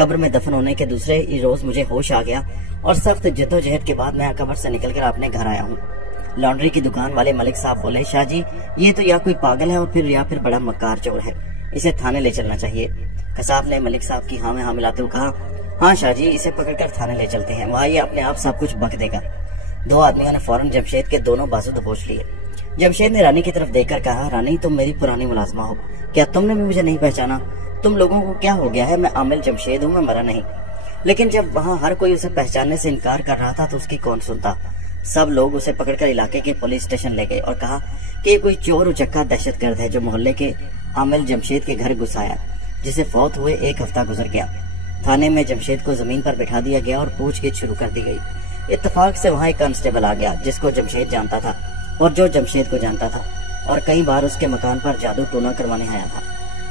قبر میں دفن ہونے کے دوسرے ہی روز مجھے ہوش آ گیا اور سخت جدوجہد کے بعد میں قبر سے نکل کر اپنے گھر آیا ہوں۔ لانڈری کی دکان والے ملک صاحب بولے، شاہ جی یہ تو یا کوئی پاگل ہے اور پھر بڑا مکار چور ہے، اسے تھانے لے چلنا چاہیے۔ قصاب نے ملک صاحب کی ہاں میں ہاں ملاتے ہوئے کہا، ہاں شاہ جی اسے پکڑ کر تھانے لے چلتے ہیں، وہاں یہ اپنے آپ سب کچھ بک دے گا۔ دو آدمیوں نے فوراً جمشید کے دونوں بازو دبوچ لیے۔ جمشید نے رانی کی طرف دیکھ کر کہا، رانی تم میری پرانی ملازمہ ہو، کیا تم نے بھی مجھے نہیں پہچانا؟ تم لوگوں کو کیا ہو گیا ہے؟ میں عامل جمشید ہوں، میں مرا نہیں۔ لیکن جب وہاں ہر کوئی اسے پہچاننے سے انکار کر رہا تھا تو اس کی کون سنتا؟ سب لوگ اسے پکڑ کر علاقے کے پولیس اسٹیشن لے گئے اور کہا کہ یہ کوئی چور اچکا دہشت گرد ہے جو محلے کے عامل جمشید کے گھر گھس آیا، جسے فوت ہوئے 1 ہفتہ گزر گیا۔ تھانے میں جمشید کو زمین پر بٹھا دیا گیا اور پوچھ گچھ شروع کر دی گئی۔ اتفاق سے وہاں ایک کانسٹیبل آ گیا جس کو جمشید جانتا تھا اور جو جمشید کو جانتا تھا اور کئی بار اس کے مکان پر جادو ٹونا کروانے آیا تھا۔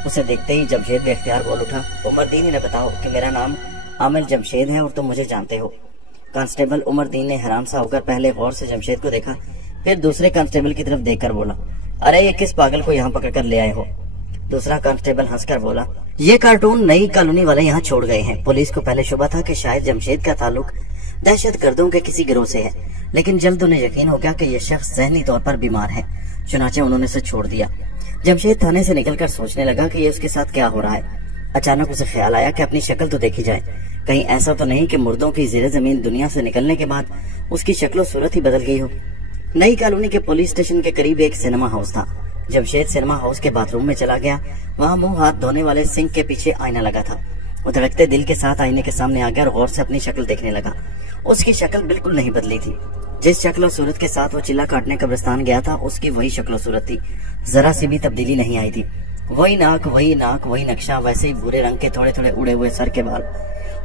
اسے دیکھتے ہی جمشید بے اختیار بول اٹھا، عمر دین انہیں بتاؤ کہ میرا نام عامل جمشید ہے اور تم مجھے جانتے ہو۔ کانسٹیبل عمر دین نے حیران سا ہو کر پہلے غور سے جمشید کو دیکھا، پھر دوسرے کانسٹیبل کی طرف دیکھ کر بولا، ارے یہ کس پاگل کو یہاں پکڑ کر لے آئے ہو؟ دوسرا کانسٹیبل ہنس کر بولا، یہ کارٹون نئی کالونی والے یہاں چھوڑ گئے ہیں۔ پولیس کو پہلے شبہ تھا کہ شاید جمشید کا تعلق دہشت گردوں کے کسی گروہ سے ہے، لیکن جلد انہیں یقین ہو گیا کہ یہ شخص ذہنی طور پر بیمار ہے، چنانچہ انہوں نے اسے چھوڑ دیا۔ جمشید تھانے سے نکل کر سوچنے لگا کہ یہ اس کے ساتھ کیا ہو رہا ہے۔ اچانک اسے خیال آیا کہ اپنی شکل تو دیکھی جائے، کہیں ایسا تو نہیں کہ مردوں کی زیر زمین دنیا سے نکلنے کے بعد اس کی شکل و صورت ہی بدل گئی ہو۔ نئی کالونی کے پولیس اسٹیشن کے قریب ایک سینما ہاؤس تھا۔ جمشید سینما ہاؤس کے باتھ روم میں چلا گیا، وہاں منہ ہاتھ دھونے والے سنک کے پیچھے آئینہ لگا تھا۔ وہ دھڑکتے دل کے ساتھ آئینے کے سامنے آ گیا اور غور سے اپنی شکل دیکھنے لگا۔ اس کی شکل بالکل نہیں بدلی تھی، جس شکل و صورت کے ساتھ وہ چلا کاٹنے قبرستان گیا تھا اس کی وہی شکل و صورت تھی، ذرا سی بھی تبدیلی نہیں آئی تھی۔ وہی ناک، وہی نقشہ، ویسے ہی بھورے رنگ کے تھوڑے تھوڑے اڑے ہوئے سر کے بال۔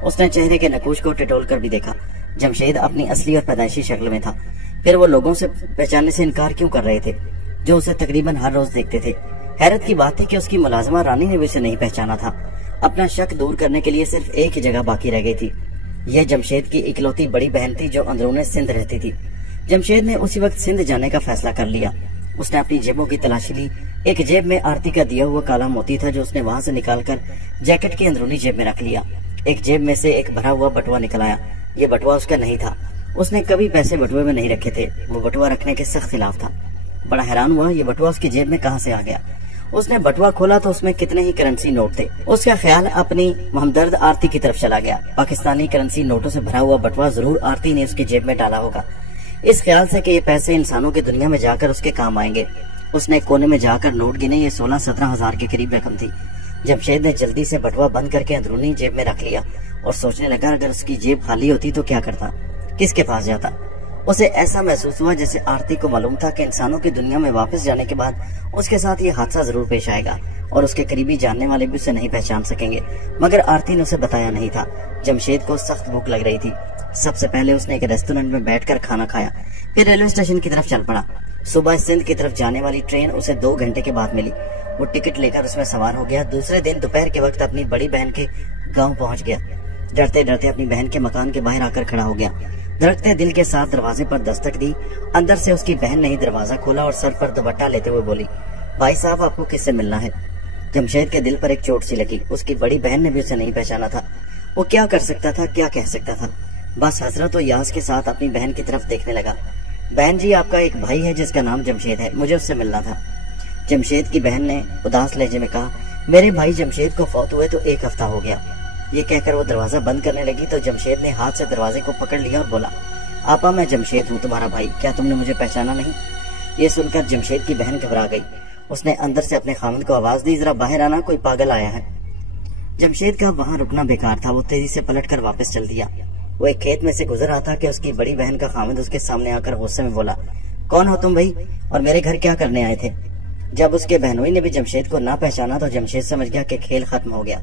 اس نے چہرے کے نقوش کو ٹٹول کر بھی دیکھا، جمشید اپنی اصلی اور پیدائشی شکل میں تھا۔ پھر وہ لوگوں سے پہچاننے سے انکار کیوں کر رہے تھے جو اسے تقریباً ہر روز دیکھتے تھے؟ حیرت کی بات تھی کہ اس کی ملازمہ رانی نے بھی اسے نہیں پہچانا تھا۔ اپنا شک دور کرنے کے لیے صرف ایک ہی جگہ باقی رہ گئی تھی، یہ جمشید کی اکلوتی بڑی بہن تھی جو اندرون سندھ رہتی تھی۔ جمشید نے اسی وقت سندھ جانے کا فیصلہ کر لیا۔ اس نے اپنی جیبوں کی تلاشی لی، ایک جیب میں آرتی کا دیا ہوا کالا موتی تھا جو اس نے وہاں سے نکال کر جیکٹ کی اندرونی جیب میں رکھ لیا۔ ایک جیب میں سے ایک بھرا ہوا بٹوا نکل آیا، یہ بٹوا اس کا نہیں تھا، اس نے کبھی پیسے بٹوے میں نہیں رکھے تھے، وہ بٹوا رکھنے کے سخت خلاف تھا۔ بڑا حیران ہوا یہ بٹوا اس کی جیب میں کہاں سے آ گیا۔ اس نے بٹوا کھولا تو اس میں کتنے ہی کرنسی نوٹ تھے۔ اس کا خیال اپنی ہمدرد آرتی کی طرف چلا گیا، پاکستانی کرنسی نوٹوں سے بھرا ہوا بٹوا ضرور آرتی نے اس کی جیب میں ڈالا ہوگا، اس خیال سے کہ یہ پیسے انسانوں کی دنیا میں جا کر اس کے کام آئیں گے۔ اس نے کونے میں جا کر نوٹ گنے، یہ 16-17 ہزار کے قریب رقم تھی۔ جمشید نے جلدی سے بٹوا بند کر کے اندرونی جیب میں رکھ لیا اور سوچنے لگا اگر اس کی جیب خالی ہوتی تو کیا کرتا، کس کے پاس جاتا۔ اسے ایسا محسوس ہوا جیسے آرتی کو معلوم تھا کہ انسانوں کی دنیا میں واپس جانے کے بعد اس کے ساتھ یہ حادثہ ضرور پیش آئے گا اور اس کے قریبی جاننے والے بھی اسے نہیں پہچان سکیں گے، مگر آرتی نے اسے بتایا نہیں تھا۔ جمشید کو سخت بھوک لگ رہی تھی۔ سب سے پہلے اس نے ایک ریسٹورنٹ میں بیٹھ کر کھانا کھایا، پھر ریلوے اسٹیشن کی طرف چل پڑا۔ صبح سندھ کی طرف جانے والی ٹرین اسے 2 گھنٹے کے بعد ملی، وہ ٹکٹ لے کر اس میں سوار ہو گیا۔ دوسرے دن دوپہر کے وقت اپنی بڑی بہن کے گاؤں پہنچ گیا، ڈرتے ڈرتے اپنی بہن کے مکان کے باہر آ کر کھڑا ہو گیا، دھڑکتے دل کے ساتھ دروازے پر دستک دی۔ اندر سے اس کی بہن نے ہی دروازہ کھولا اور سر پر دوپٹہ لیتے ہوئے بولی، بھائی صاحب آپ کو کس سے ملنا ہے؟ جمشید کے دل پر ایک چوٹ سی لگی، اس کی بڑی بہن نے بھی اسے نہیں پہچانا تھا۔ وہ کیا کر سکتا تھا، کیا کہہ سکتا تھا؟ بس حسرت و یاس کے ساتھ اپنی بہن کی طرف دیکھنے لگا۔ بہن جی آپ کا ایک بھائی ہے جس کا نام جمشید ہے، مجھے اس سے ملنا تھا۔ جمشید کی بہن نے اداس لہجے میں کہا، میرے بھائی جمشید کو فوت ہوئے تو 1 ہفتہ ہو گیا۔ یہ کہہ کر وہ دروازہ بند کرنے لگی تو جمشید نے ہاتھ سے دروازے کو پکڑ لیا اور بولا، آپا میں جمشید ہوں تمہارا بھائی، کیا تم نے مجھے پہچانا نہیں؟ یہ سن کر جمشید کی بہن گھبرا گئی، اس نے اندر سے اپنے خاوند کو آواز دی، ذرا باہر آنا، کوئی پاگل آیا ہے۔ جمشید کا وہاں رکنا بیکار تھا، وہ تیزی سے پلٹ کر واپس چل دیا۔ وہ ایک کھیت میں سے گزر رہا تھا کہ اس کی بڑی بہن کا خاوند اس کے سامنے آ کر غصے میں بولا، کون ہو تم بھائی اور میرے گھر کیا کرنے آئے تھے؟ جب اس کے بہنوئی نے بھی جمشید کو نہ پہچانا تو جمشید سمجھ گیا کہ کھیل ختم ہو گیا،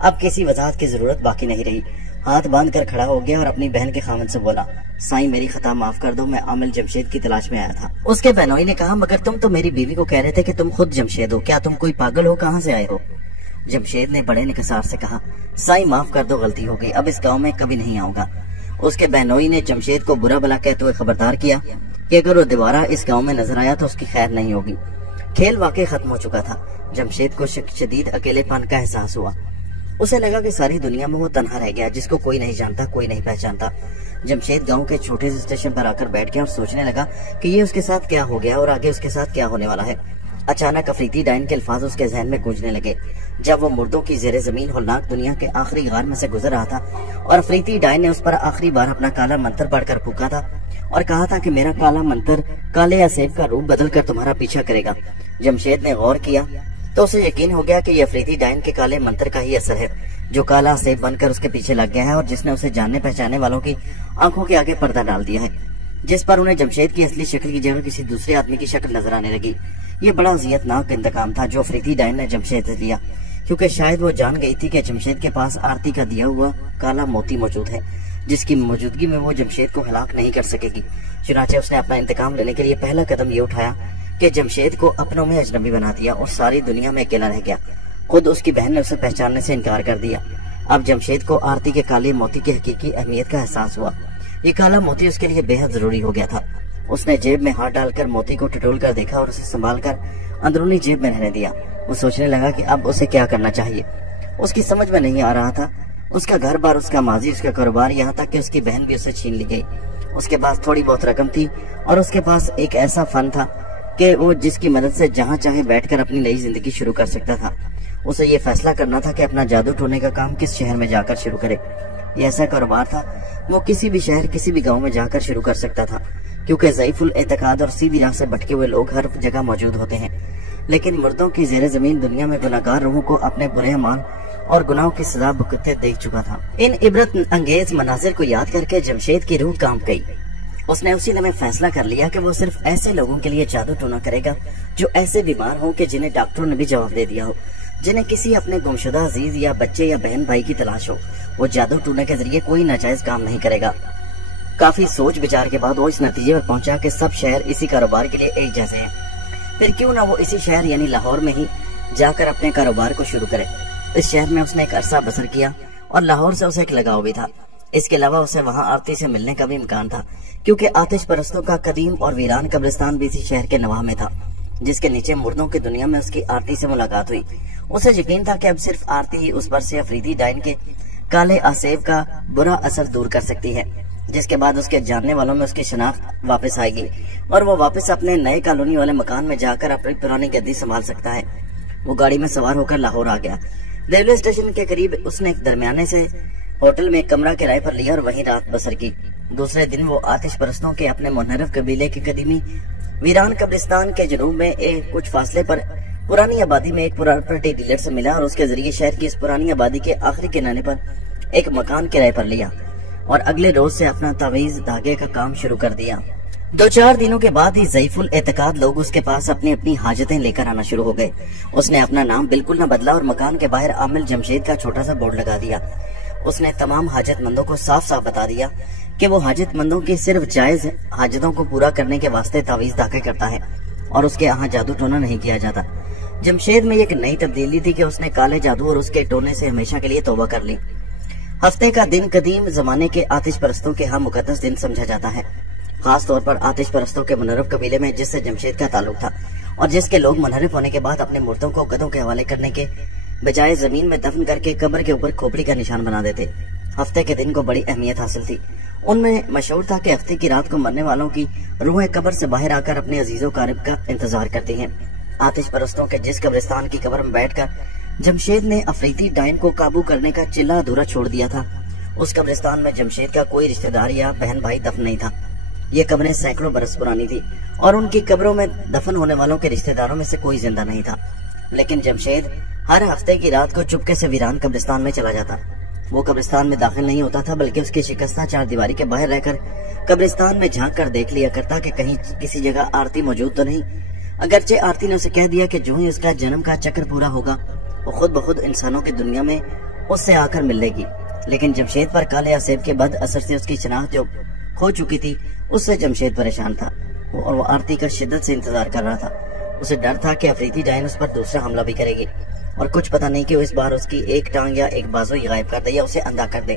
اب کسی وضاحت کی ضرورت باقی نہیں رہی۔ ہاتھ باندھ کر کھڑا ہو گیا اور اپنی بہن کے خاوند سے بولا، سائیں میری خطا معاف کر دو، میں عامل جمشید کی تلاش میں آیا تھا۔ اس کے بہنوئی نے کہا، مگر تم تو میری بیوی کو کہہ رہے تھے کہ تم خود جمشید ہو، کیا تم کوئی پاگل ہو، کہاں سے آئے ہو؟ جمشید نے بڑے انکسار سے کہا، سائیں معاف کر دو، غلطی ہو گئی، اب اس گاؤں میں کبھی نہیں آؤں گا۔ اس کے بہنوئی نے جمشید کو برا بلا کہتے ہوئے خبردار کیا کہ اگر وہ دوبارہ اس گاؤں میں نظر آیا تو اس کی خیر نہیں ہوگی۔ کھیل واقعی ختم ہو چکا تھا، جمشید کو شدید اکیلے پن کا احساس ہوا۔ اسے لگا کہ ساری دنیا میں وہ تنہا رہ گیا، جس کو کوئی نہیں جانتا، کوئی نہیں پہچانتا۔ جمشید گاؤں کے چھوٹے سے اسٹیشن پر آ کر بیٹھ گیا اور سوچنے لگا کہ یہ اس کے ساتھ کیا ہو گیا اور آگے اس کے ساتھ کیا ہونے والا ہے۔ اچانک افریدی ڈائن کے الفاظ اس کے ذہن میں گونجنے لگے۔ جب وہ مردوں کی زیر زمین ہولناک دنیا کے آخری غار میں سے گزر رہا تھا اور افریدی ڈائن نے اس پر آخری بار اپنا کالا منتر پڑھ کر پھونکا تھا اور کہا تھا کہ میرا کالا منتر کالے اسیب کا روپ بدل کر تمہارا پیچھا کرے گا، جمشید نے غور کیا تو اسے یقین ہو گیا کہ یہ افریدی ڈائن کے کالے منتر کا ہی اثر ہے، جو کالا اسیب بن کر اس کے پیچھے لگ گیا ہے اور جس نے اسے جاننے پہچانے والوں کی آنکھوں کے آگے پردہ ڈال دیا ہے، جس پر انہیں جمشید کی اصلی شکل کی جگہ کسی دوسرے آدمی کی شکل نظر آنے لگی۔ یہ بڑا اذیت ناک انتقام تھا جو افریدی ڈائن نے جمشید سے لیا، کیونکہ شاید وہ جان گئی تھی کہ جمشید کے پاس آرتی کا دیا ہوا کالا موتی موجود ہے، جس کی موجودگی میں وہ جمشید کو ہلاک نہیں کر سکے گی۔ چنانچہ اس نے اپنا انتقام لینے کے لیے پہلا قدم یہ اٹھایا کہ جمشید کو اپنوں میں اجنبی بنا دیا اور ساری دنیا میں اکیلا رہ گیا۔ خود اس کی بہن نے اسے پہچاننے سے انکار کر دیا۔ اب جمشید کو آرتی کے کالے موتی کی حقیقی اہمیت کا احساس ہوا۔ یہ کالا موتی اس کے لیے بے حد ضروری ہو گیا تھا۔ اس نے جیب میں ہاتھ ڈال کر موتی کو ٹٹول کر دیکھا اور اسے سنبھال کر اندرونی جیب میں رہنے دیا۔ وہ سوچنے لگا کہ اب اسے کیا کرنا چاہیے۔ اس کی سمجھ میں نہیں آ رہا تھا۔ اس کا گھر بار، اس کا ماضی، اس کا کاروبار، یہاں تک کہ اس کی بہن بھی اسے چھین لی گئی۔ اس کے پاس تھوڑی بہت رقم تھی اور اس کے پاس ایک ایسا فن تھا کہ وہ جس کی مدد سے جہاں چاہے بیٹھ کر اپنی نئی زندگی شروع کر سکتا تھا۔ اسے یہ فیصلہ کرنا تھا کہ اپنا جادو ٹونے کا کام کس شہر میں جا کر شروع کرے۔ یہ ایسا کاروبار تھا وہ کسی بھی شہر، کسی بھی گاؤں میں جا کر شروع کر سکتا تھا، کیونکہ ضعیف الاعتقاد اور سیدھی راہ سے بھٹکے ہوئے لوگ ہر جگہ موجود ہوتے ہیں۔ لیکن مردوں کی زیر زمین دنیا میں گناہگار روحوں کو اپنے برے اعمال اور گناہوں کی سزا بھگتتے دیکھ چکا تھا۔ ان عبرت انگیز مناظر کو یاد کر کے جمشید کی روح کانپ گئی۔ اس نے اسی لمحے فیصلہ کر لیا کہ وہ صرف ایسے لوگوں کے لیے جادو ٹونا کرے گا جو ایسے بیمار ہوں کہ جنہیں ڈاکٹروں نے بھی جواب دے دیا ہو، جنہیں کسی اپنے گمشدہ عزیز یا بچے یا بہن بھائی کی تلاش ہو۔ وہ جادو ٹونے کے ذریعے کوئی ناجائز کام نہیں کرے گا۔ کافی سوچ بچار کے بعد وہ اس نتیجے پر پہنچا کہ سب شہر اسی کاروبار کے لیے ایک جیسے ہیں، پھر کیوں نہ وہ اسی شہر یعنی لاہور میں ہی جا کر اپنے کاروبار کو شروع کرے۔ اس شہر میں اس نے ایک عرصہ بسر کیا اور لاہور سے اسے ایک لگاؤ بھی تھا۔ اس کے علاوہ اسے وہاں آرتی سے ملنے کا بھی امکان تھا، کیونکہ آتش پرستوں کا قدیم اور ویران قبرستان بھی اسی شہر کے نواح میں تھا، جس کے نیچے مردوں کی دنیا میں اس کی آرتی سے ملاقات ہوئی۔ اسے یقین تھا کہ اب صرف آرتی ہی اس پر سے افریدی ڈائن کے کالے آسیب کا برا اثر دور کر سکتی ہے، جس کے بعد اس کے جاننے والوں میں اس کی شناخت واپس آئے گی اور وہ واپس اپنے نئے کالونی والے مکان میں جا کر اپنی پرانی گدی سنبھال سکتا ہے۔ وہ گاڑی میں سوار ہو کر لاہور آ گیا۔ ریلوے اسٹیشن کے قریب اس نے ایک درمیانے سے ہوٹل میں ایک کمرہ کرائے پر لیا اور وہیں رات بسر کی۔ دوسرے دن وہ آتش پرستوں کے اپنے منحرف قبیلے کے قدیمی ویران قبرستان کے جنوب میں کچھ فاصلے پر پرانی آبادی میں ایک پراپرٹی ڈیلر سے ملا اور اس کے ذریعے شہر کی اس پرانی آبادی کے آخری کنارے پر ایک مکان کرائے پر لیا اور اگلے روز سے اپنا تعویذ دھاگے کا کام شروع کر دیا۔ 2-4 دنوں کے بعد ہی ضعیف الاعتقاد لوگ اس کے پاس اپنی اپنی حاجتیں لے کر آنا شروع ہو گئے۔ اس نے اپنا نام بالکل نہ بدلا اور مکان کے باہر عامل جمشید کا چھوٹا سا بورڈ لگا دیا۔ اس نے تمام حاجت مندوں کو صاف صاف بتا دیا کہ وہ حاجت مندوں کی صرف جائز حاجتوں کو پورا کرنے کے واسطے تعویذ دھاگے کرتا ہے اور اس کے یہاں جادو ٹونا نہیں کیا جاتا۔ جمشید میں ایک نئی تبدیلی تھی کہ اس نے کالے جادو اور اس کے ٹونے سے ہمیشہ کے لیے توبہ کر لی۔ ہفتے کا دن قدیم زمانے کے آتش پرستوں کے ہاں مقدس دن سمجھا جاتا ہے، خاص طور پر آتش پرستوں کے منحرف قبیلے میں جس سے جمشید کا تعلق تھا اور جس کے لوگ منحرف ہونے کے بعد اپنے مردوں کو گدھوں کے حوالے کرنے کے بجائے زمین میں دفن کر کے قبر کے اوپر کھوپڑی کا نشان بنا دیتے۔ ہفتے کے دن کو بڑی اہمیت حاصل تھی۔ ان میں مشہور تھا کہ ہفتے کی رات کو مرنے والوں کی روحیں قبر سے باہر آ کر اپنے عزیز و قارب کا انتظار کرتی ہیں۔ آتش پرستوں کے جس قبرستان کی قبر میں بیٹھ کر جمشید نے افریدی ڈائن کو قابو کرنے کا چلہ ادھورا چھوڑ دیا تھا، اس قبرستان میں جمشید کا کوئی رشتہ دار یا بہن بھائی دفن نہیں تھا۔ یہ قبریں سینکڑوں برس پرانی تھی اور ان کی قبروں میں دفن ہونے والوں کے رشتہ داروں میں سے کوئی زندہ نہیں تھا۔ لیکن جمشید ہر ہفتے کی رات کو چپکے سے ویران قبرستان میں چلا جاتا۔ وہ قبرستان میں داخل نہیں ہوتا تھا بلکہ اس کی شکستہ چار دیواری کے باہر رہ کر قبرستان میں جھانک کر دیکھ لیا کرتا کہ کہیں کسی جگہ آرتی موجود تو نہیں۔ اگرچہ آرتی نے اسے کہہ دیا کہ جو ہی اس کا جنم کا چکر پورا ہوگا وہ خود بخود انسانوں کی دنیا میں اس سے آ کر ملے گی، لیکن جمشید پر کالے آسیب کے بد اثر سے اس کی شناخت جو کھو چکی تھی اس سے جمشید پریشان تھا اور وہ آرتی کا شدت سے انتظار کر رہا تھا۔ اسے ڈر تھا کہ افریدی ڈائن اس پر دوسرا حملہ بھی کرے گی اور کچھ پتہ نہیں کہ اس بار اس کی ایک ٹانگ یا ایک بازو ہی غائب کر دے یا اسے اندھا کر دے۔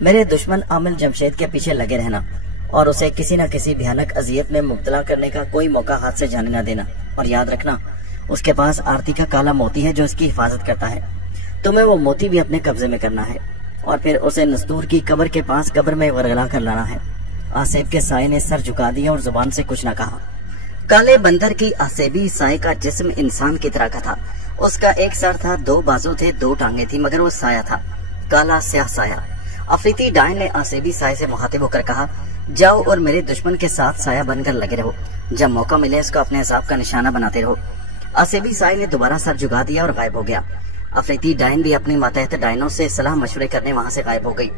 میرے دشمن عامل جمشید کے پیچھے لگے رہنا اور اسے کسی نہ کسی بھیانک اذیت میں مبتلا کرنے کا کوئی موقع ہاتھ سے جانے نہ دینا، اور یاد رکھنا اس کے پاس آرتی کا کالا موتی ہے جو اس کی حفاظت کرتا ہے، تمہیں وہ موتی بھی اپنے قبضے میں کرنا ہے اور پھر اسے نستور کی قبر کے پاس قبر میں ورگلا کر لانا ہے۔ آصیب کے سائے نے سر جھکا دیا اور زبان سے کچھ نہ کہا۔ کالے بندر کی آصیبی سائے کا جسم انسان کی طرح کا تھا، اس کا ایک سر تھا، 2 بازو تھے، 2 ٹانگیں تھی، مگر وہ سایہ تھا، کالا سیاہ سایہ۔ افریتی ڈائن نے آصیبی سائے سے مخاطب ہو کر کہا، جاؤ اور میرے دشمن کے ساتھ سایہ بن کر لگے رہو، جب موقع ملے اس کو اپنے عذاب کا نشانہ بناتے رہو۔ آصیبی سائے نے دوبارہ سر جھکا دیا اور غائب ہو گیا۔ افریتی ڈائن بھی اپنی ماتحت ڈائنوں سے صلاح مشورے کرنے وہاں سے غائب ہو گئی۔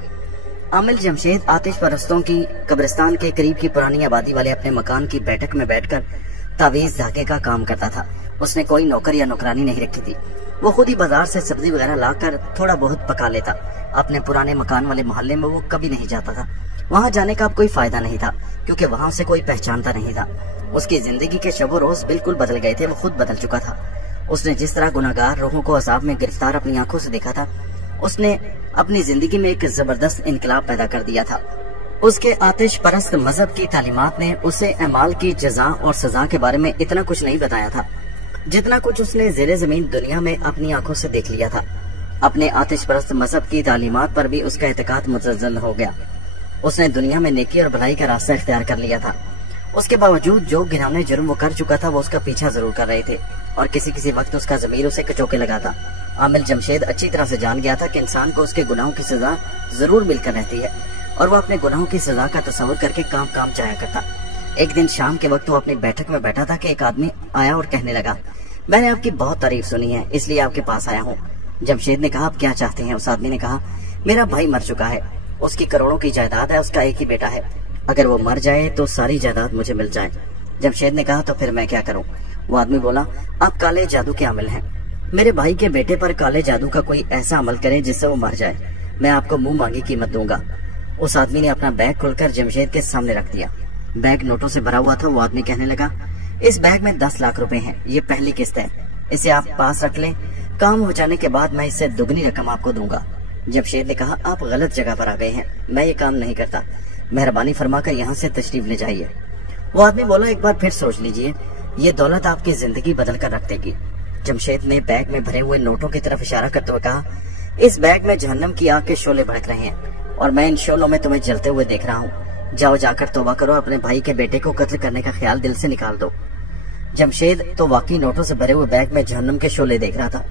عامل جمشید آتش پرستوں کی قبرستان کے قریب کی پرانی آبادی والے اپنے مکان کی بیٹھک میں بیٹھ کر تعویذ دھاگے کا کام کرتا تھا۔ اس نے کوئی نوکر یا نوکرانی نہیں رکھی تھی، وہ خود ہی بازار سے سبزی وغیرہ لا کر تھوڑا بہت پکا لیتا۔ اپنے پرانے مکان والے محلے میں وہ کبھی نہیں جاتا تھا، وہاں جانے کا اب کوئی فائدہ نہیں تھا کیونکہ وہاں اسے کوئی پہچانتا نہیں تھا۔ اس کی زندگی کے شب و روز بالکل بدل گئے تھے، وہ خود بدل چکا تھا۔ اس نے جس طرح گناہگار روحوں کو عذاب میں گرفتار اپنی آنکھوں سے دیکھا تھا، اس نے اپنی زندگی میں ایک زبردست انقلاب پیدا کر دیا تھا۔ اس کے آتش پرست مذہب کی تعلیمات نے اسے اعمال کی جزا اور سزا کے بارے میں اتنا کچھ نہیں بتایا تھا جتنا کچھ اس نے زیر زمین دنیا میں اپنی آنکھوں سے دیکھ لیا تھا۔ اپنے آتش پرست مذہب کی تعلیمات پر بھی اس کا اعتقاد متزلزل ہو گیا۔ اس نے دنیا میں نیکی اور بھلائی کا راستہ اختیار کر لیا تھا۔ اس کے باوجود جو گھناؤنے جرم وہ کر چکا تھا وہ اس کا پیچھا ضرور کر رہے تھے اور کسی کسی وقت اس کا ضمیر اسے کچوکے لگاتا۔ عامل جمشید اچھی طرح سے جان گیا تھا کہ انسان کو اس کے گناہوں کی سزا ضرور مل کر رہتی ہے اور وہ اپنے گناہوں کی سزا کا تصور کر کے کام جایا کرتا۔ ایک دن شام کے وقت وہ اپنی بیٹھک میں بیٹھا تھا کہ ایک آدمی آیا اور کہنے لگا، میں نے آپ کی بہت تعریف سنی ہے اس لیے آپ کے پاس آیا ہوں۔ جمشید نے کہا، آپ کیا چاہتے ہیں؟ اس آدمی نے کہا، میرا بھائی مر چکا ہے، اس کی کروڑوں کی جائیداد ہے، اس کا ایک ہی بیٹا ہے، اگر وہ مر جائے تو ساری جائیداد مجھے مل جائے۔ جمشید نے کہا، تو پھر میں کیا کروں؟ وہ آدمی بولا، آپ کالے جادو کے عامل ہیں، میرے بھائی کے بیٹے پر کالے جادو کا کوئی ایسا عمل کریں جس سے وہ مر جائے، میں آپ کو منہ مانگی قیمت دوں گا۔ اس آدمی نے اپنا بیگ کھول کر جمشید کے سامنے رکھ دیا۔ بیگ نوٹوں سے بھرا ہوا تھا۔ وہ آدمی کہنے لگا، اس بیگ میں 10 لاکھ روپے ہیں، یہ پہلی قسط ہے، اسے آپ پاس رکھ لیں، کام ہو جانے کے بعد میں اس سے دگنی رقم آپ کو دوں گا۔ جمشید نے کہا، آپ غلط جگہ پر آ گئے ہیں، میں یہ کام نہیں کرتا، مہربانی فرما کر یہاں سے تشریف لے جائیے۔ وہ آدمی بولا، ایک بار پھر سوچ لیجئے، یہ دولت آپ کی زندگی بدل کر رکھ دے گی۔ جمشید نے بیگ میں بھرے ہوئے نوٹوں کی طرف اشارہ کرتے ہوئے کہا، اس بیگ میں جہنم کی آگ کے شعلے بھڑک رہے ہیں اور میں ان شعلوں میں تمہیں جلتے ہوئے دیکھ رہا ہوں، جاؤ جا کر توبہ کرو، اپنے بھائی کے بیٹے کو قتل کرنے کا خیال دل سے نکال دو۔ جمشید تو واقعی نوٹوں سے بھرے ہوئے بیگ میں جہنم کے شعلے دیکھ رہا تھا،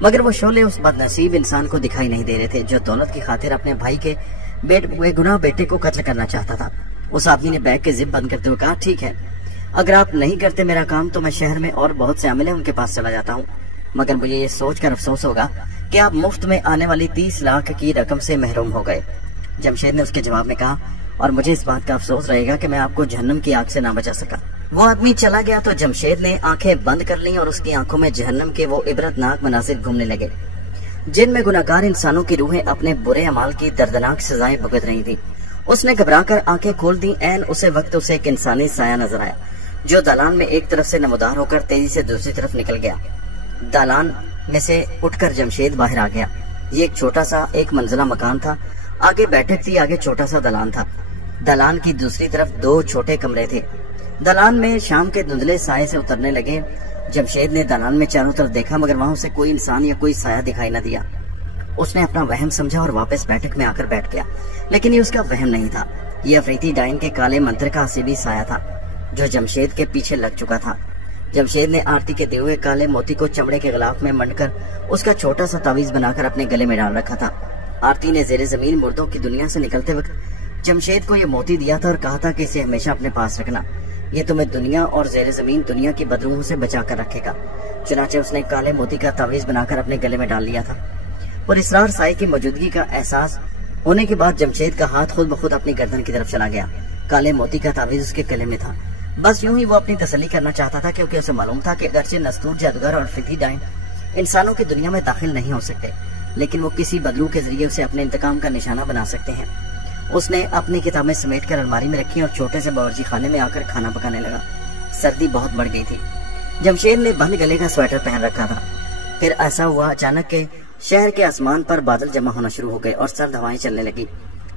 مگر وہ شعلے اس بد نصیب انسان کو دکھائی نہیں دے رہے تھے جو دولت کی خاطر اپنے بھائی کے بے گناہ بیٹے کو قتل کرنا چاہتا تھا۔ اس آدمی نے بیگ کے زپ بند کرتے ہوئے کہا، ٹھیک ہے، اگر آپ نہیں کرتے میرا کام تو میں شہر میں اور بہت سے عامل ہیں ان کے پاس چلا جاتا ہوں، مگر مجھے یہ سوچ کر افسوس ہوگا کہ آپ مفت میں آنے والی 30 لاکھ کی رقم سے محروم ہو گئے۔ جمشید نے اس کے جواب میں کہا، اور مجھے اس بات کا افسوس رہے گا کہ میں آپ کو جہنم کی آگ سے نہ بچا سکا۔ وہ آدمی چلا گیا تو جمشید نے آنکھیں بند کر لیں اور اس کی آنکھوں میں جہنم کے وہ عبرتناک مناظر گھومنے لگے جن میں گناہگار انسانوں کی روحیں اپنے برے اعمال کی دردناک سزائیں بھگت رہی تھی۔ اس نے گھبرا کر آنکھیں کھول دیں۔ عین اسے وقت اسے ایک انسانی سایہ نظر آیا جو دالان میں ایک طرف سے نمودار ہو کر تیزی سے دوسری طرف نکل گیا۔ دالان میں سے اٹھ کر جمشید باہر آ گیا۔ یہ ایک چھوٹا سا 1 منزلہ مکان تھا، آگے بیٹھک تھی، آگے چھوٹا سا دالان تھا، دالان کی دوسری طرف 2 چھوٹے کمرے تھے۔ دالان میں شام کے دھندلے سائے سے اترنے لگے۔ جمشید نے دالان میں چاروں طرف دیکھا مگر وہاں اسے کوئی انسان یا کوئی سایہ دکھائی نہ دیا۔ اس نے اپنا وہم سمجھا اور واپس بیٹھک میں آ کر بیٹھ گیا، لیکن یہ اس کا وہم نہیں تھا، یہ افریتی ڈائن کے کالے منتر کا حسیبی سایہ تھا جو جمشید کے پیچھے لگ چکا تھا۔ جمشید نے آرتی کے دیے ہوئے کالے موتی کو چمڑے کے غلاف میں منڈ کر اس کا چھوٹا سا تعویذ بنا کر اپنے گلے میں ڈال رکھا تھا۔ آرتی نے زیر زمین مردوں کی دنیا سے نکلتے وقت جمشید کو یہ موتی دیا تھا اور کہا تھا کہ اسے ہمیشہ اپنے پاس رکھنا، یہ تمہیں دنیا اور زیر زمین دنیا کی بدروحوں سے بچا کر رکھے گا۔ چنانچہ اس نے کالے موتی کا تعویذ بنا کر اپنے گلے میں ڈال لیا تھا۔ اور اسرار سائے کی موجودگی کا احساس ہونے کے بعد جمشید کا ہاتھ خود بخود اپنی گردن کی طرف چلا گیا۔ کالے موتی کا تعویذ اس کے گلے میں تھا۔ بس یوں ہی وہ اپنی تسلی کرنا چاہتا تھا کیونکہ اسے معلوم تھا کہ اگرچہ نستور جادوگر اور افریتی ڈائن انسانوں کی دنیا میں داخل نہیں ہو سکتے، لیکن وہ کسی بدلو کے ذریعے اسے اپنے انتقام کا نشانہ بنا سکتے ہیں۔ اس نے اپنی کتابیں سمیٹ کر الماری میں رکھی اور چھوٹے سے باورچی خانے میں آ کر کھانا پکانے لگا۔ سردی بہت بڑھ گئی تھی۔ جمشید نے بند گلے کا سویٹر پہن رکھا تھا۔ پھر ایسا ہوا اچانک کہ شہر کے آسمان پر بادل جمع ہونا شروع ہو گئے اور سرد ہوائیں چلنے لگی۔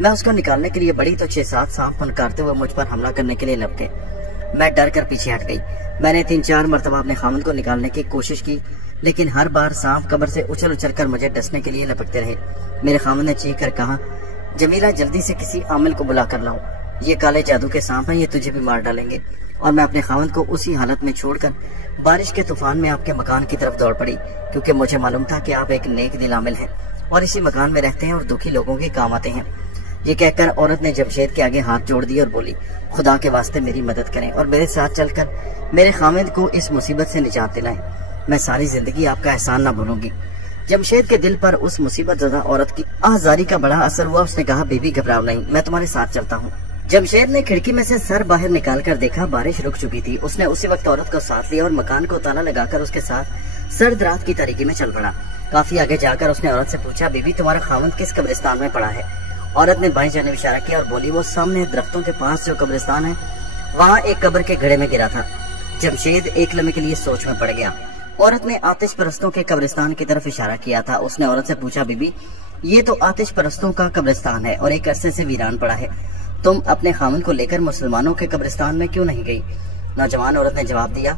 میں اس کو نکالنے کے لیے بڑی تو 6-7 سانپ پھنکارتے ہوئے مجھ پر حملہ کرنے کے لیے لپکے۔ میں ڈر کر پیچھے ہٹ گئی۔ میں نے 3-4 مرتبہ اپنے خاوند کو نکالنے کی کوشش کی، لیکن ہر بار سانپ قبر سے اچھل اچھل کر مجھے ڈسنے کے لیے لپکتے رہے۔ میرے خاوند نے چیخ کر کہا، جمیلہ جلدی سے کسی عامل کو بلا کر لاؤ، یہ کالے جادو کے سانپ ہیں، یہ تجھے بھی مار ڈالیں گے۔ اور میں اپنے خاوند کو اسی حالت میں چھوڑ کر بارش کے طوفان میں آپ کے مکان کی طرف دوڑ پڑی، کیونکہ مجھے معلوم تھا کہ آپ ایک نیک دل عامل ہیں اور اسی مکان میں رہتے ہیں اور دکھی لوگوں کے کام آتے ہیں۔ یہ کہہ کر عورت نے جمشید کے آگے ہاتھ جوڑ دیے اور بولی، خدا کے واسطے میری مدد کریں اور میرے ساتھ چل کر میرے خاوند کو اس مصیبت سے نجات دلائیں، میں ساری زندگی آپ کا احسان نہ بھولوں گی۔ جمشید کے دل پر اس مصیبت زدہ عورت کی آہذاری کا بڑا اثر ہوا۔ اس نے کہا، بی بی گھبراؤ نہیں، میں تمہارے ساتھ چلتا ہوں۔ جمشید نے کھڑکی میں سے سر باہر نکال کر دیکھا، بارش رک چکی تھی۔ اس نے اسی وقت عورت کو ساتھ لیا اور مکان کو تالا لگا کر اس کے ساتھ سرد رات کی تاریکی میں چل پڑا۔ کافی آگے جا کر اس نے عورت سے پوچھا، بی بی تمہارا خاوند کس قبرستان میں پڑا ہے؟ عورت نے بائیں جانب اشارہ کیا اور بولی، وہ سامنے درختوں کے پاس جو قبرستان ہے وہاں ایک قبر کے گڑھے میں گرا تھا۔ جمشید ایک لمحے کے لیے سوچ میں پڑ گیا۔ عورت نے آتش پرستوں کے قبرستان کی طرف اشارہ کیا تھا۔ اس نے عورت سے پوچھا، بی بی یہ تو آتش پرستوں کا قبرستان ہے اور ایک عرصے سے ویران پڑا ہے، تم اپنے خاوند کو لے کر مسلمانوں کے قبرستان میں کیوں نہیں گئی؟ نوجوان عورت نے جواب دیا،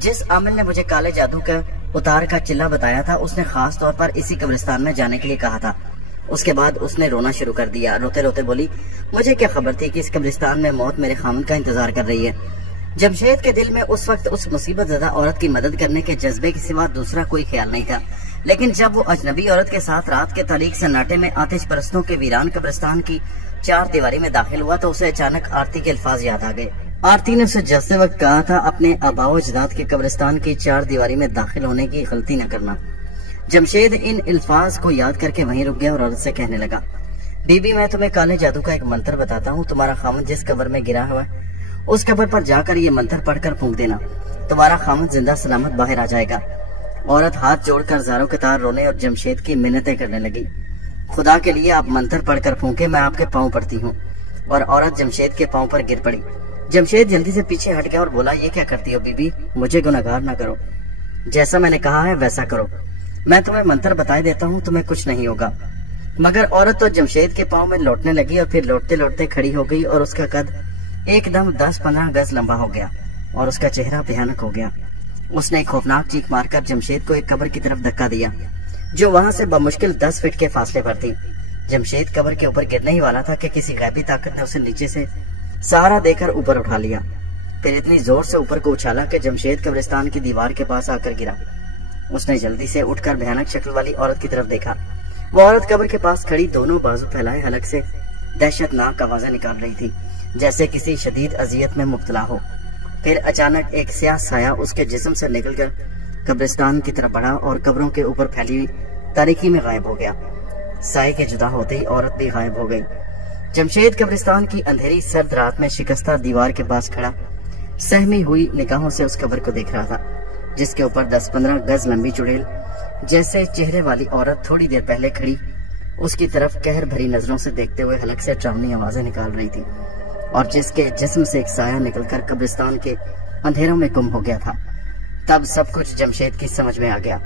جس عامل نے مجھے کالے جادو کا اتار کا چلہ بتایا تھا اس نے خاص طور پر اسی قبرستان میں جانے کے لیے کہا تھا۔ اس کے بعد اس نے رونا شروع کر دیا۔ روتے روتے بولی، مجھے کیا خبر تھی کہ اس قبرستان میں موت میرے خاوند کا انتظار کر رہی ہے۔ جمشید کے دل میں اس وقت اس مصیبت زدہ عورت کی مدد کرنے کے جذبے کے سوا دوسرا کوئی خیال نہیں تھا، لیکن جب وہ اجنبی عورت کے ساتھ رات کے تاریک سناٹے میں آتش پرستوں کے ویران قبرستان کی 4 دیواری میں داخل ہوا تو اسے اچانک آرتی کے الفاظ یاد آ گئے۔ آرتی نے اسے جیسے وقت کہا تھا اپنے آباء و اجداد کے قبرستان کی 4 دیواری میں داخل ہونے کی غلطی نہ کرنا۔ جمشید ان الفاظ کو یاد کر کے وہیں رک گیا اور عورت سے کہنے لگا، بی بی میں تمہیں کالے جادو کا ایک منتر بتاتا ہوں، تمہارا خاوند جس قبر میں گرا ہوا ہے اس قبر پر جا کر یہ منتر پڑھ کر پھونک دینا، تمہارا خاوند زندہ سلامت باہر آ جائے گا۔ عورت ہاتھ جوڑ کر زاروں کے تار رونے اور جمشید کی منتیں کرنے لگی، خدا کے لیے آپ منتر پڑھ کر پھونکے، میں آپ کے پاؤں پڑتی ہوں۔ اور عورت جمشید کے پاؤں پر گر پڑی۔ جمشید جلدی سے پیچھے ہٹ گیا اور بولا، یہ کیا کرتی ہو بی بی، مجھے گناہگار نہ کرو، جیسا میں نے کہا ہے ویسا کرو، میں تمہیں منتر بتائے دیتا ہوں، تمہیں کچھ نہیں ہوگا۔ مگر عورت تو جمشید کے پاؤں میں لوٹنے لگی اور پھر لوٹتے لوٹتے کھڑی ہو گئی اور اس کا قد ایک دم 10-15 گز لمبا ہو گیا اور اس کا چہرہ بھیانک ہو گیا۔ اس نے ایک خوفناک چیخ مار کر جمشید کو ایک قبر کی طرف دھکا دیا جو وہاں سے بمشکل 10 فٹ کے فاصلے پر تھی۔ جمشید قبر کے اوپر گرنے ہی والا تھا کہ کسی غیبی طاقت نے اسے نیچے سے سہارا دے کر اوپر اٹھا لیا، پھر اتنی زور سے اوپر کو اچھالا کہ جمشید قبرستان کی دیوار کے پاس آ کر گرا۔ اس نے جلدی سے اٹھ کر بھیانک شکل والی عورت کی طرف دیکھا۔ وہ عورت قبر کے پاس کھڑی دونوں بازو پھیلائے حلق سے دہشت ناک آوازیں نکال رہی تھی، جیسے کسی شدید اذیت میں مبتلا ہو۔ پھر اچانک ایک سیاہ سایہ اس کے جسم سے نکل کر قبرستان کی طرف بڑھا اور قبروں کے اوپر پھیلی ہوئی تاریکی میں غائب ہو گیا۔ سائے کے جدا ہوتے ہی عورت بھی غائب ہو گئی۔ جمشید قبرستان کی اندھیری سرد رات میں شکستہ دیوار کے پاس کھڑا سہمی ہوئی نگاہوں سے اس قبر کو دیکھ رہا تھا، جس کے اوپر 10-15 گز لمبی چڑیل جیسے چہرے والی عورت تھوڑی دیر پہلے کھڑی اس کی طرف قہر بھری نظروں سے دیکھتے ہوئے حلق سے ڈراؤنی آوازیں نکال رہی تھی، اور جس کے جسم سے ایک سایہ نکل کر قبرستان کے اندھیروں میں گم ہو گیا تھا۔ تب سب کچھ جمشید کی سمجھ میں آ گیا۔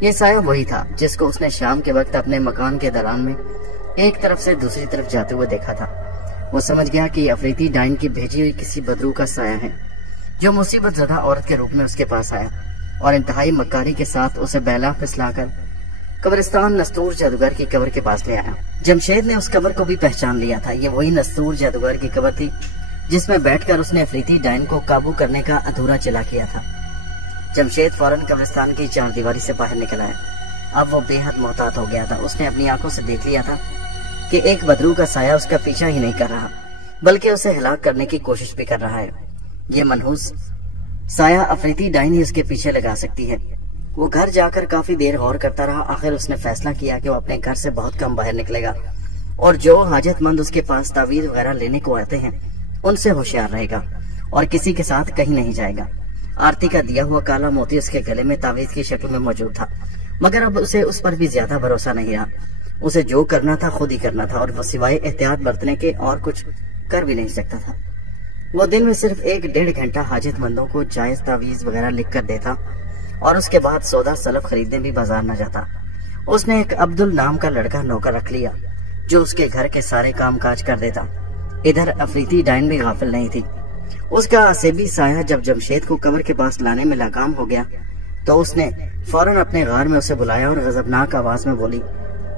یہ سایہ وہی تھا جس کو اس نے شام کے وقت اپنے مکان کے دالان میں ایک طرف سے دوسری طرف جاتے ہوئے دیکھا تھا۔ وہ سمجھ گیا کہ یہ افریتی ڈائن کی بھیجی ہوئی کسی بدرو کا سایہ ہے جو مصیبت زدہ عورت کے روپ میں اس کے پاس آیا اور انتہائی مکاری کے ساتھ اسے بیلا پھسلا کر قبرستان نستور جادوگر کی قبر کے پاس لے آیا۔ جمشید نے اس قبر کو بھی پہچان لیا تھا۔ یہ وہی نستور جادوگر کی قبر تھی جس میں بیٹھ کر اس نے افریتی ڈائن کو قابو کرنے کا ادھورا چلا کیا تھا۔ جمشید فوراً قبرستان کی 4 دیواری سے باہر نکل آیا۔ اب وہ بے حد محتاط ہو گیا تھا۔ اس نے اپنی آنکھوں سے دیکھ لیا تھا کہ ایک بدرو کا سایہ اس کا پیچھا ہی نہیں کر رہا بلکہ اسے ہلاک کرنے کی کوشش بھی کر رہا ہے۔ یہ منحوس سایہ افریتی ڈائن ہی اس کے پیچھے لگا سکتی ہے۔ وہ گھر جا کر کافی دیر غور کرتا رہا۔ آخر اس نے فیصلہ کیا کہ وہ اپنے گھر سے بہت کم باہر نکلے گا اور جو حاجت مند اس کے پاس تعویذ وغیرہ لینے کو آتے ہیں ان سے ہوشیار رہے گا اور کسی کے ساتھ کہیں نہیں جائے گا۔ آرتی کا دیا ہوا کالا موتی اس کے گلے میں تعویذ کی شکل میں موجود تھا، مگر اب اسے اس پر بھی زیادہ بھروسہ نہیں رہا۔ اسے جو کرنا تھا خود ہی کرنا تھا اور وہ سوائے احتیاط برتنے کے اور کچھ کر بھی نہیں سکتا تھا۔ وہ دن میں صرف 1-1.5 گھنٹہ حاجت مندوں کو جائز تعویذ وغیرہ لکھ کر دیتا اور اس کے بعد سودا سلف خریدنے بھی بازار نہ جاتا۔ اس نے ایک عبدل نام کا لڑکا نوکر رکھ لیا جو اس کے گھر کے سارے کام کاج کر دیتا۔ ادھر افریتی ڈائن بھی غافل نہیں تھی۔ اس کا آسیبی سایہ جب جمشید کو قبر کے پاس لانے میں ناکام ہو گیا تو اس نے فوراً اپنے غار میں اسے بلایا اور غضبناک آواز میں بولی،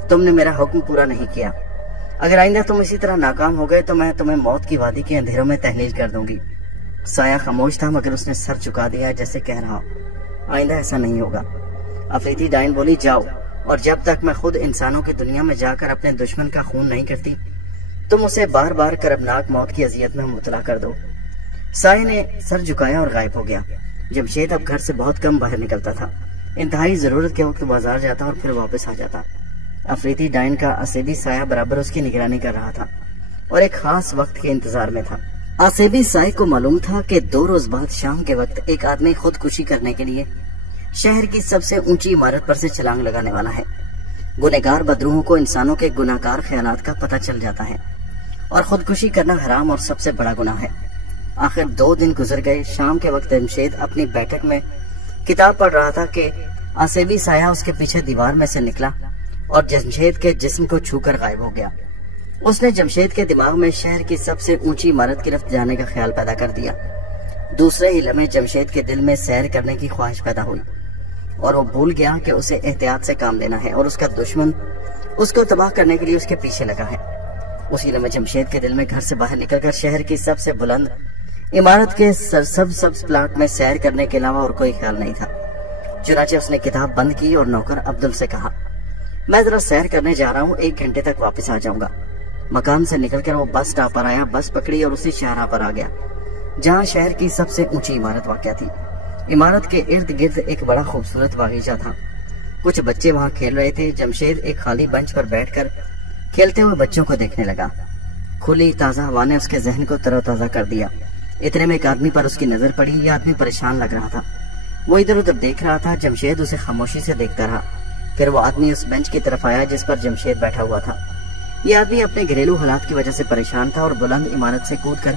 تم نے میرا حکم پورا نہیں کیا، اگر آئندہ تم اسی طرح ناکام ہو گئے تو میں تمہیں موت کی وادی کے اندھیروں میں تحلیل کر دوں گی۔ سایہ خاموش تھا مگر اس نے سر چکا دیا جیسے کہہ رہا، آئندہ ایسا نہیں ہوگا۔ افریتی ڈائن بولی، جاؤ، اور جب تک میں خود انسانوں کی دنیا میں جا کر اپنے دشمن کا خون نہیں کرتی تم اسے بار بار کربناک موت کی اذیت میں مبتلا کر دو۔ سایہ نے سر جھکایا اور غائب ہو گیا۔ جمشید اب گھر سے بہت کم باہر نکلتا تھا، انتہائی ضرورت کے وقت بازار جاتا اور پھر واپس آ جاتا۔ افریتی ڈائن کا آسیبی سایہ برابر اس کی نگرانی کر رہا تھا اور ایک خاص وقت کے انتظار میں تھا۔ آسیبی سایہ کو معلوم تھا کہ 2 روز بعد شام کے وقت ایک آدمی خودکشی کرنے کے لیے شہر کی سب سے اونچی عمارت پر سے چھلانگ لگانے والا ہے۔ گنہگار بدروحوں کو انسانوں کے گناہگار خیالات کا پتہ چل جاتا ہے اور خودکشی کرنا حرام اور سب سے بڑا گناہ ہے۔ آخر 2 دن گزر گئے۔ شام کے وقت جمشید اپنی بیٹھک میں کتاب پڑھ رہا تھا کہ آسیبی سایہ اس کے پیچھے دیوار میں سے نکلا اور جمشید کے جسم کو چھو کر غائب ہو گیا۔ اس نے جمشید کے دماغ میں شہر کی سب سے اونچی عمارت کی طرف جانے کا خیال پیدا کر دیا۔ دوسرے ہی لمحے جمشید کے دل میں سیر کرنے کی خواہش پیدا ہوئی اور وہ بھول گیا کہ اسے احتیاط سے کام لینا ہے اور اس کا دشمن اس کو تباہ کرنے کے لیے اس کے پیچھے لگا ہے۔ اسی لمحے جمشید کے دل میں گھر سے باہر نکل کر شہر کی سب سے بلند عمارت کے سبز پلاٹ میں سیر کرنے کے علاوہ اور کوئی خیال نہیں تھا۔ چنانچہ اس نے کتاب بند کی اور نوکر عبدل سے کہا، میں ذرا سیر کرنے جا رہا ہوں، 1 گھنٹے تک واپس آ جاؤں گا۔ مکان سے نکل کر وہ بس اسٹاپ پر آیا، بس پکڑی اور اسی شاہراہ پر آ گیا جہاں شہر کی سب سے اونچی عمارت واقع تھی۔ عمارت کے ارد گرد ایک بڑا خوبصورت باغیچہ تھا۔ کچھ بچے وہاں کھیل رہے تھے۔ جمشید ایک خالی بنچ پر بیٹھ کر کھیلتے ہوئے بچوں کو دیکھنے لگا۔ کھلی تازہ ہوا نے اس کے ذہن کو تر و تازہ کر دیا۔ اتنے میں ایک آدمی پر اس کی نظر پڑی۔ یہ آدمی پریشان لگ رہا تھا، وہ ادھر ادھر دیکھ رہا تھا۔ جمشید اسے خاموشی سے دیکھتا رہا۔ پھر وہ آدمی اس بینچ کی طرف آیا جس پر جمشید بیٹھا ہوا تھا۔ یہ آدمی اپنے گھریلو حالات کی وجہ سے پریشان تھا اور بلند عمارت سے کود کر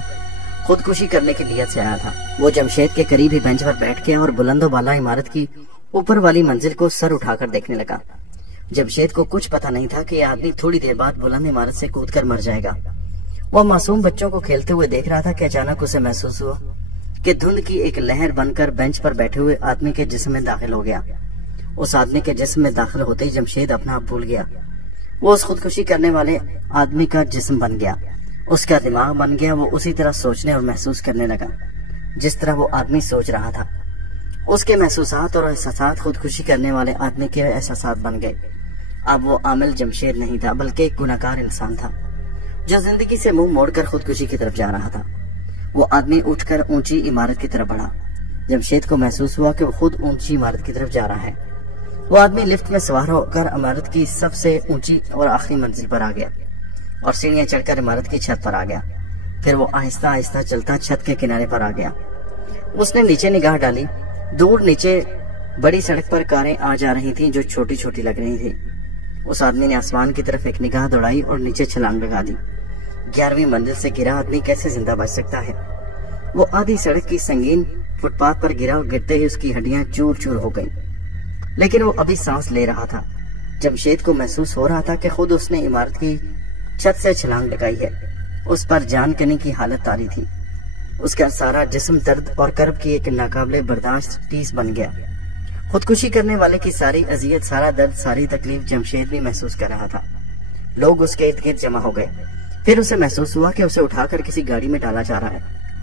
خودکشی کرنے کی نیت سے آیا تھا۔ وہ جمشید کے قریب ہی بینچ پر بیٹھ گیا اور بلند و بالا عمارت کی اوپر والی منزل کو سر اٹھا کر دیکھنے لگا۔ جمشید کو کچھ پتہ نہیں تھا کہ یہ آدمی تھوڑی دیر بعد بلند عمارت سے کود کر مر جائے گا۔ وہ معصوم بچوں کو کھیلتے ہوئے دیکھ رہا تھا کہ اچانک اسے محسوس ہوا کہ دھند کی ایک لہر بن کر بینچ پر بیٹھے ہوئے آدمی کے جسم میں داخل ہو گیا۔ اس آدمی کے جسم میں داخل ہوتے ہی جمشید اپنا آپ بھول گیا۔ وہ اس خودکشی کرنے والے آدمی کا جسم بن گیا، اس کا دماغ بن گیا۔ وہ اسی طرح سوچنے اور محسوس کرنے لگا جس طرح وہ آدمی سوچ رہا تھا۔ اس کے محسوسات اور احساسات خودکشی کرنے والے آدمی کے احساسات بن گئے۔ اب وہ عامل جمشید نہیں تھا بلکہ ایک گناہگار انسان تھا جو زندگی سے منہ موڑ کر خودکشی کی طرف جا رہا تھا۔ وہ آدمی اٹھ کر اونچی عمارت کی طرف بڑھا۔ جمشید کو محسوس ہوا کہ وہ خود اونچی عمارت کی طرف جا رہا ہے۔ وہ آدمی لفٹ میں سوار ہو کر عمارت کی سب سے اونچی اور آخری منزل پر آ گیا اور سیڑھیاں چڑھ کر عمارت کی چھت پر آ گیا۔ پھر وہ آہستہ آہستہ چلتا چھت کے کنارے پر آ گیا۔ اس نے نیچے نگاہ ڈالی۔ دور نیچے بڑی سڑک پر کاریں آ جا رہی تھیں جو چھوٹی چھوٹی لگ رہی تھی۔ اس آدمی نے آسمان کی طرف ایک نگاہ دوڑائی اور نیچے چھلانگ لگا دی۔ 11ویں منزل سے گرا آدمی کیسے زندہ بچ سکتا ہے؟ وہ آدھی سڑک کی سنگین فٹ پاتھ پر گرا اور گرتے ہی اس کی ہڈیاں چور چور ہو گئیں، لیکن وہ ابھی سانس لے رہا تھا۔ جمشید کو محسوس ہو رہا تھا کہ خود اس نے عمارت کی چھت سے چھلانگ لگائی ہے۔ اس پر جان کنی کی حالت طاری تھی۔ اس کا سارا جسم درد اور کرب کی ایک ناقابل برداشت ٹیس بن گیا۔ خودکشی کرنے والے کی ساری اذیت، سارا درد، ساری تکلیف جمشید بھی محسوس کر رہا تھا۔ لوگ اس کے ارد گرد جمع ہو گئے۔ پھر اسے محسوس ہوا کہ اسے اٹھا کر کسی گاڑی میں ڈالا جا رہا ہے۔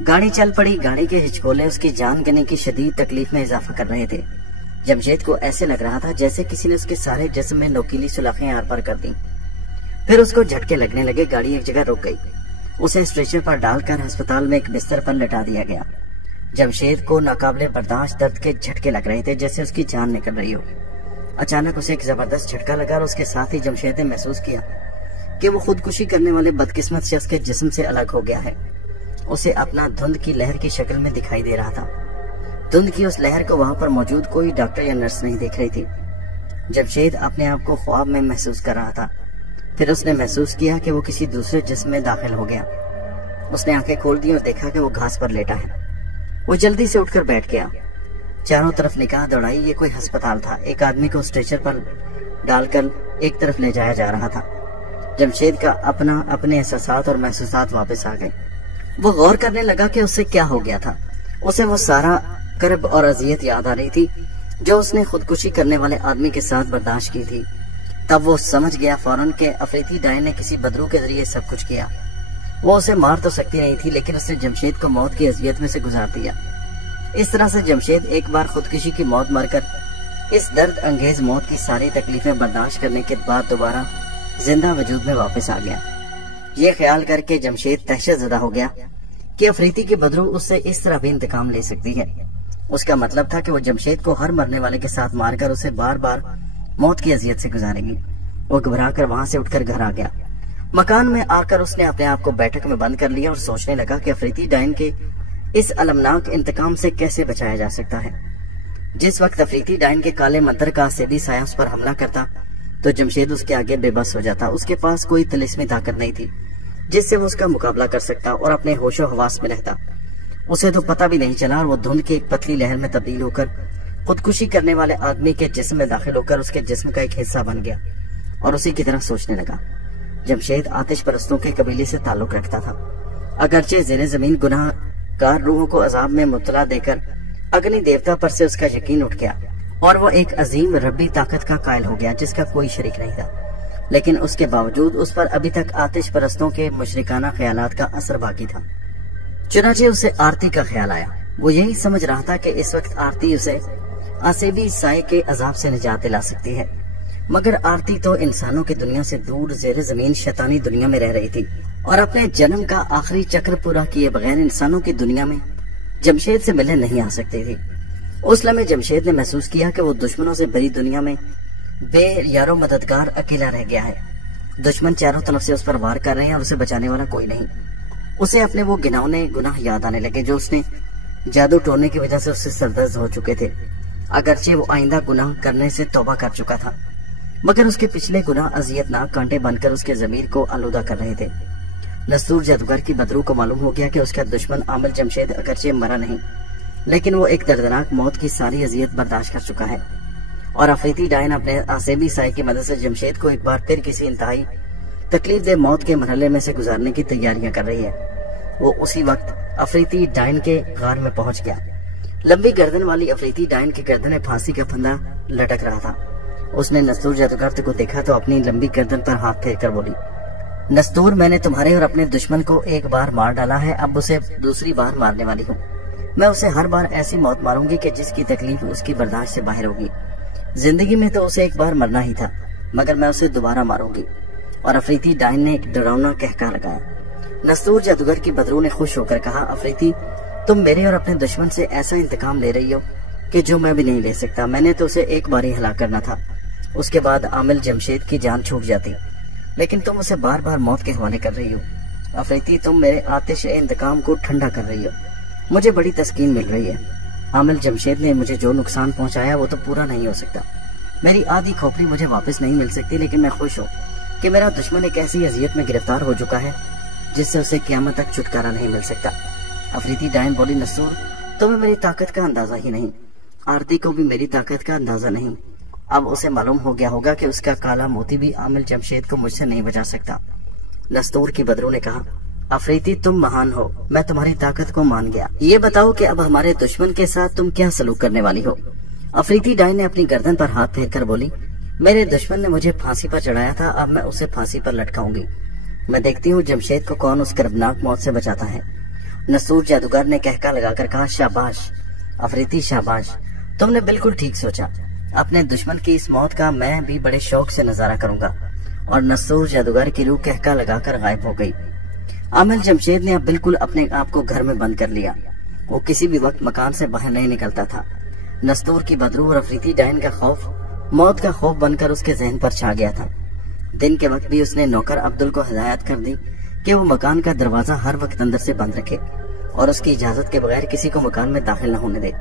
گاڑی چل پڑی۔ گاڑی کے ہچکولے اس کی جان گنے کی شدید تکلیف میں اضافہ کر رہے تھے۔ جمشید کو ایسے لگ رہا تھا جیسے کسی نے اس کے سارے جسم میں نوکیلی سلاخیں آر پار کر دیں۔ پھر اس کو جھٹکے لگنے لگے۔ گاڑی ایک جگہ رک گئی۔ اسے اسٹریچر پر ڈال کر ہسپتال میں ایک بستر پر لٹا دیا گیا۔ جمشید کو ناقابل برداشت درد کے جھٹکے لگ رہے تھے جیسے اس کی جان نکل رہی ہو۔ اچانک اسے ایک زبردست جھٹکا لگا اور اس کے ساتھ ہی جمشید نے محسوس کیا کہ وہ خودکشی کرنے والے بدقسمت شخص کے جسم سے الگ ہو گیا ہے۔ اسے اپنا دھند کی لہر کی شکل میں دکھائی دے رہا تھا۔ دھند کی اس لہر کو وہاں پر موجود کوئی ڈاکٹر یا نرس نہیں دیکھ رہی تھی۔ جمشید اپنے آپ کو خواب میں محسوس کر رہا تھا۔ پھر اس نے محسوس کیا کہ وہ کسی دوسرے جسم میں داخل ہو گیا۔ اس نے آنکھیں کھول دی اور دیکھا کہ وہ گھاس پر لیٹا ہے۔ وہ جلدی سے اٹھ کر بیٹھ گیا۔ چاروں طرف نگاہ دوڑائی۔ یہ کوئی ہسپتال تھا۔ ایک آدمی کو اسٹریچر پر ڈال کر ایک طرف لے جایا جا رہا تھا۔ جمشید کا اپنے احساسات اور محسوسات واپس آ گئے۔ وہ غور کرنے لگا کہ اسے کیا ہو گیا تھا۔ اسے وہ سارا کرب اور اذیت یاد آ رہی تھی جو اس نے خودکشی کرنے والے آدمی کے ساتھ برداشت کی تھی۔ تب وہ سمجھ گیا فوراً کہ افریتی ڈائن نے کسی بدرو کے ذریعے سب کچھ کیا۔ وہ اسے مار تو سکتی نہیں تھی، لیکن اس نے جمشید کو موت کی اذیت میں سے گزار دیا۔ اس طرح سے جمشید ایک بار خودکشی کی موت مر کر اس درد انگیز موت کی ساری تکلیفیں برداشت کرنے کے بعد دوبارہ زندہ وجود میں واپس آ گیا۔ یہ خیال کر کے جمشید دہشت زدہ ہو گیا کہ افریتی کی بدرو اس سے اس طرح بھی انتقام لے سکتی ہے۔ اس کا مطلب تھا کہ وہ جمشید کو ہر مرنے والے کے ساتھ مار کر اسے بار بار موت کی اذیت سے گزارے گی۔ وہ گھبرا کر وہاں سے اٹھ کر گھر آ گیا۔ مکان میں آ کر اس نے اپنے آپ کو بیٹھک میں بند کر لیا اور سوچنے لگا کہ افریتی ڈائن کے اس المناک انتقام سے کیسے بچایا جا سکتا ہے۔ جس وقت افریتی ڈائن کے کالے منتر کا سیبی سایہ اس پر حملہ کرتا تو جمشید اس کے آگے بے بس ہو جاتا۔ اس کے پاس کوئی طلسمی طاقت نہیں تھی جس سے وہ اس کا مقابلہ کر سکتا اور اپنے ہوش و حواس میں رہتا۔ اسے تو پتہ بھی نہیں چلا اور وہ دھند کی ایک پتلی لہر میں تبدیل ہو کر خودکشی کرنے والے آدمی کے جسم میں داخل ہو کر اس کے جسم کا ایک حصہ بن گیا اور اسی کی طرح سوچنے لگا۔ جمشید آتش پرستوں کے قبیلے سے تعلق رکھتا تھا۔ اگرچہ زیر زمین گناہ گار روحوں کو عذاب میں مبتلا دے کر اگنی دیوتا پر سے اس کا یقین اٹھ گیا اور وہ ایک عظیم ربی طاقت کا قائل ہو گیا جس کا کوئی شریک نہیں تھا، لیکن اس کے باوجود اس پر ابھی تک آتش پرستوں کے مشرکانہ خیالات کا اثر باقی تھا۔ چنانچہ اسے آرتی کا خیال آیا۔ وہ یہی سمجھ رہا تھا کہ اس وقت آرتی اسے آسیبی سائے کے عذاب سے نجات دلا سکتی ہے، مگر آرتی تو انسانوں کی دنیا سے دور زیر زمین شیطانی دنیا میں رہ رہی تھی اور اپنے جنم کا آخری چکر پورا کیے بغیر انسانوں کی دنیا میں جمشید سے ملنے نہیں آ سکتی تھی۔ اس لمحے جمشید نے محسوس کیا کہ وہ دشمنوں سے بری دنیا میں بے یارو مددگار اکیلا رہ گیا ہے۔ دشمن چاروں طرف سے اس پر وار کر رہے ہیں اور اسے بچانے والا کوئی نہیں۔ اسے اپنے وہ گناونے گناہ یاد آنے لگے جو اس نے جادو ٹونے کی وجہ سے اس سے سردرد ہو چکے تھے۔ اگرچہ وہ آئندہ گناہ کرنے سے توبہ کر چکا تھا، مگر اس کے پچھلے گناہ اذیت ناک کانٹے بن کر اس کے ضمیر کو آلودہ کر رہے تھے۔ نستور جادوگر کی بدرو کو معلوم ہو گیا کہ اس کا دشمن عامل جمشید اگرچہ مرا نہیں، لیکن وہ ایک دردناک موت کی ساری اذیت برداشت کر چکا ہے، اور افریتی ڈائن اپنے آسیبی سائے کی مدد سے جمشید کو ایک بار پھر کسی انتہائی تکلیف دہ موت کے مرحلے میں سے گزارنے کی تیاریاں کر رہی ہے۔ وہ اسی وقت افریتی ڈائن کے غار میں پہنچ گیا۔ لمبی گردن والی افریتی ڈائن کی گردن میں پھانسی کا پھندا لٹک رہا تھا۔ اس نے نستور جادوگر کو دیکھا تو اپنی لمبی گردن پر ہاتھ پھیر کر بولی، نستور، میں نے تمہارے اور اپنے دشمن کو ایک بار مار ڈالا ہے، اب اسے دوسری بار مارنے والی ہوں۔ میں اسے ہر بار ایسی موت ماروں گی کہ جس کی تکلیف اس کی برداشت سے باہر ہوگی۔ زندگی میں تو اسے ایک بار مرنا ہی تھا، مگر میں اسے دوبارہ ماروں گی۔ اور افریتی ڈائن نے ایک ڈراؤنا کہکا لگایا۔ نستور جادوگر کی بدرو نے خوش ہو کر کہا، افریتی، تم میرے اور اپنے دشمن سے ایسا انتقام لے رہی ہو کہ جو میں بھی نہیں لے سکتا۔ میں نے تو اسے ایک بار ہی ہلاک کرنا تھا، اس کے بعد عامل جمشید کی جان چھوٹ جاتی، لیکن تم اسے بار بار موت کے حوالے کر رہی ہو۔ افریتی، تم میرے آتش انتقام کو ٹھنڈا کر رہی ہو، مجھے بڑی تسکین مل رہی ہے۔ عامل جمشید نے مجھے جو نقصان پہنچایا وہ تو پورا نہیں ہو سکتا، میری آدھی کھوپڑی مجھے واپس نہیں مل سکتی، لیکن میں خوش ہوں کہ میرا دشمن ایک ایسی اذیت میں گرفتار ہو چکا ہے جس سے اسے قیامت تک چھٹکارا نہیں مل سکتا۔ افریتی ڈائن بولی، نستور، تمہیں میری طاقت کا اندازہ ہی نہیں، آرتی کو بھی میری طاقت کا اندازہ نہیں۔ اب اسے معلوم ہو گیا ہوگا کہ اس کا کالا موتی بھی عامل جمشید کو مجھ سے نہیں بچا سکتا۔ نستور کی بدرو نے کہا، افریتی، تم مہان ہو، میں تمہاری طاقت کو مان گیا۔ یہ بتاؤ کہ اب ہمارے دشمن کے ساتھ تم کیا سلوک کرنے والی ہو؟ افریتی ڈائن نے اپنی گردن پر ہاتھ پھیر کر بولی، میرے دشمن نے مجھے پھانسی پر چڑھایا تھا، اب میں اسے پھانسی پر لٹکاؤں گی۔ میں دیکھتی ہوں جمشید کو کون اس کربناک موت سے بچاتا ہے۔ نستور جادوگر نے کہکا لگا کر کہا، شاباش افریتی، شاباش، تم نے بالکل ٹھیک سوچا، اپنے دشمن کی اس موت کا میں بھی بڑے شوق سے نظارہ کروں گا۔ اور نستور جادوگر کی روح کہکا لگا کر غائب ہو گئی۔ عامل جمشید نے اب بالکل اپنے آپ کو گھر میں بند کر لیا، وہ کسی بھی وقت مکان سے باہر نہیں نکلتا تھا۔ نستور کی بدرو اور افریتی ڈائن کا خوف موت کا خوف بن کر اس کے ذہن پر چھا گیا تھا۔ دن کے وقت بھی اس نے نوکر عبدل کو ہدایت کر دی کہ وہ مکان کا دروازہ ہر وقت اندر سے بند رکھے اور اس کی اجازت کے بغیر کسی کو مکان میں داخل نہ ہونے دے۔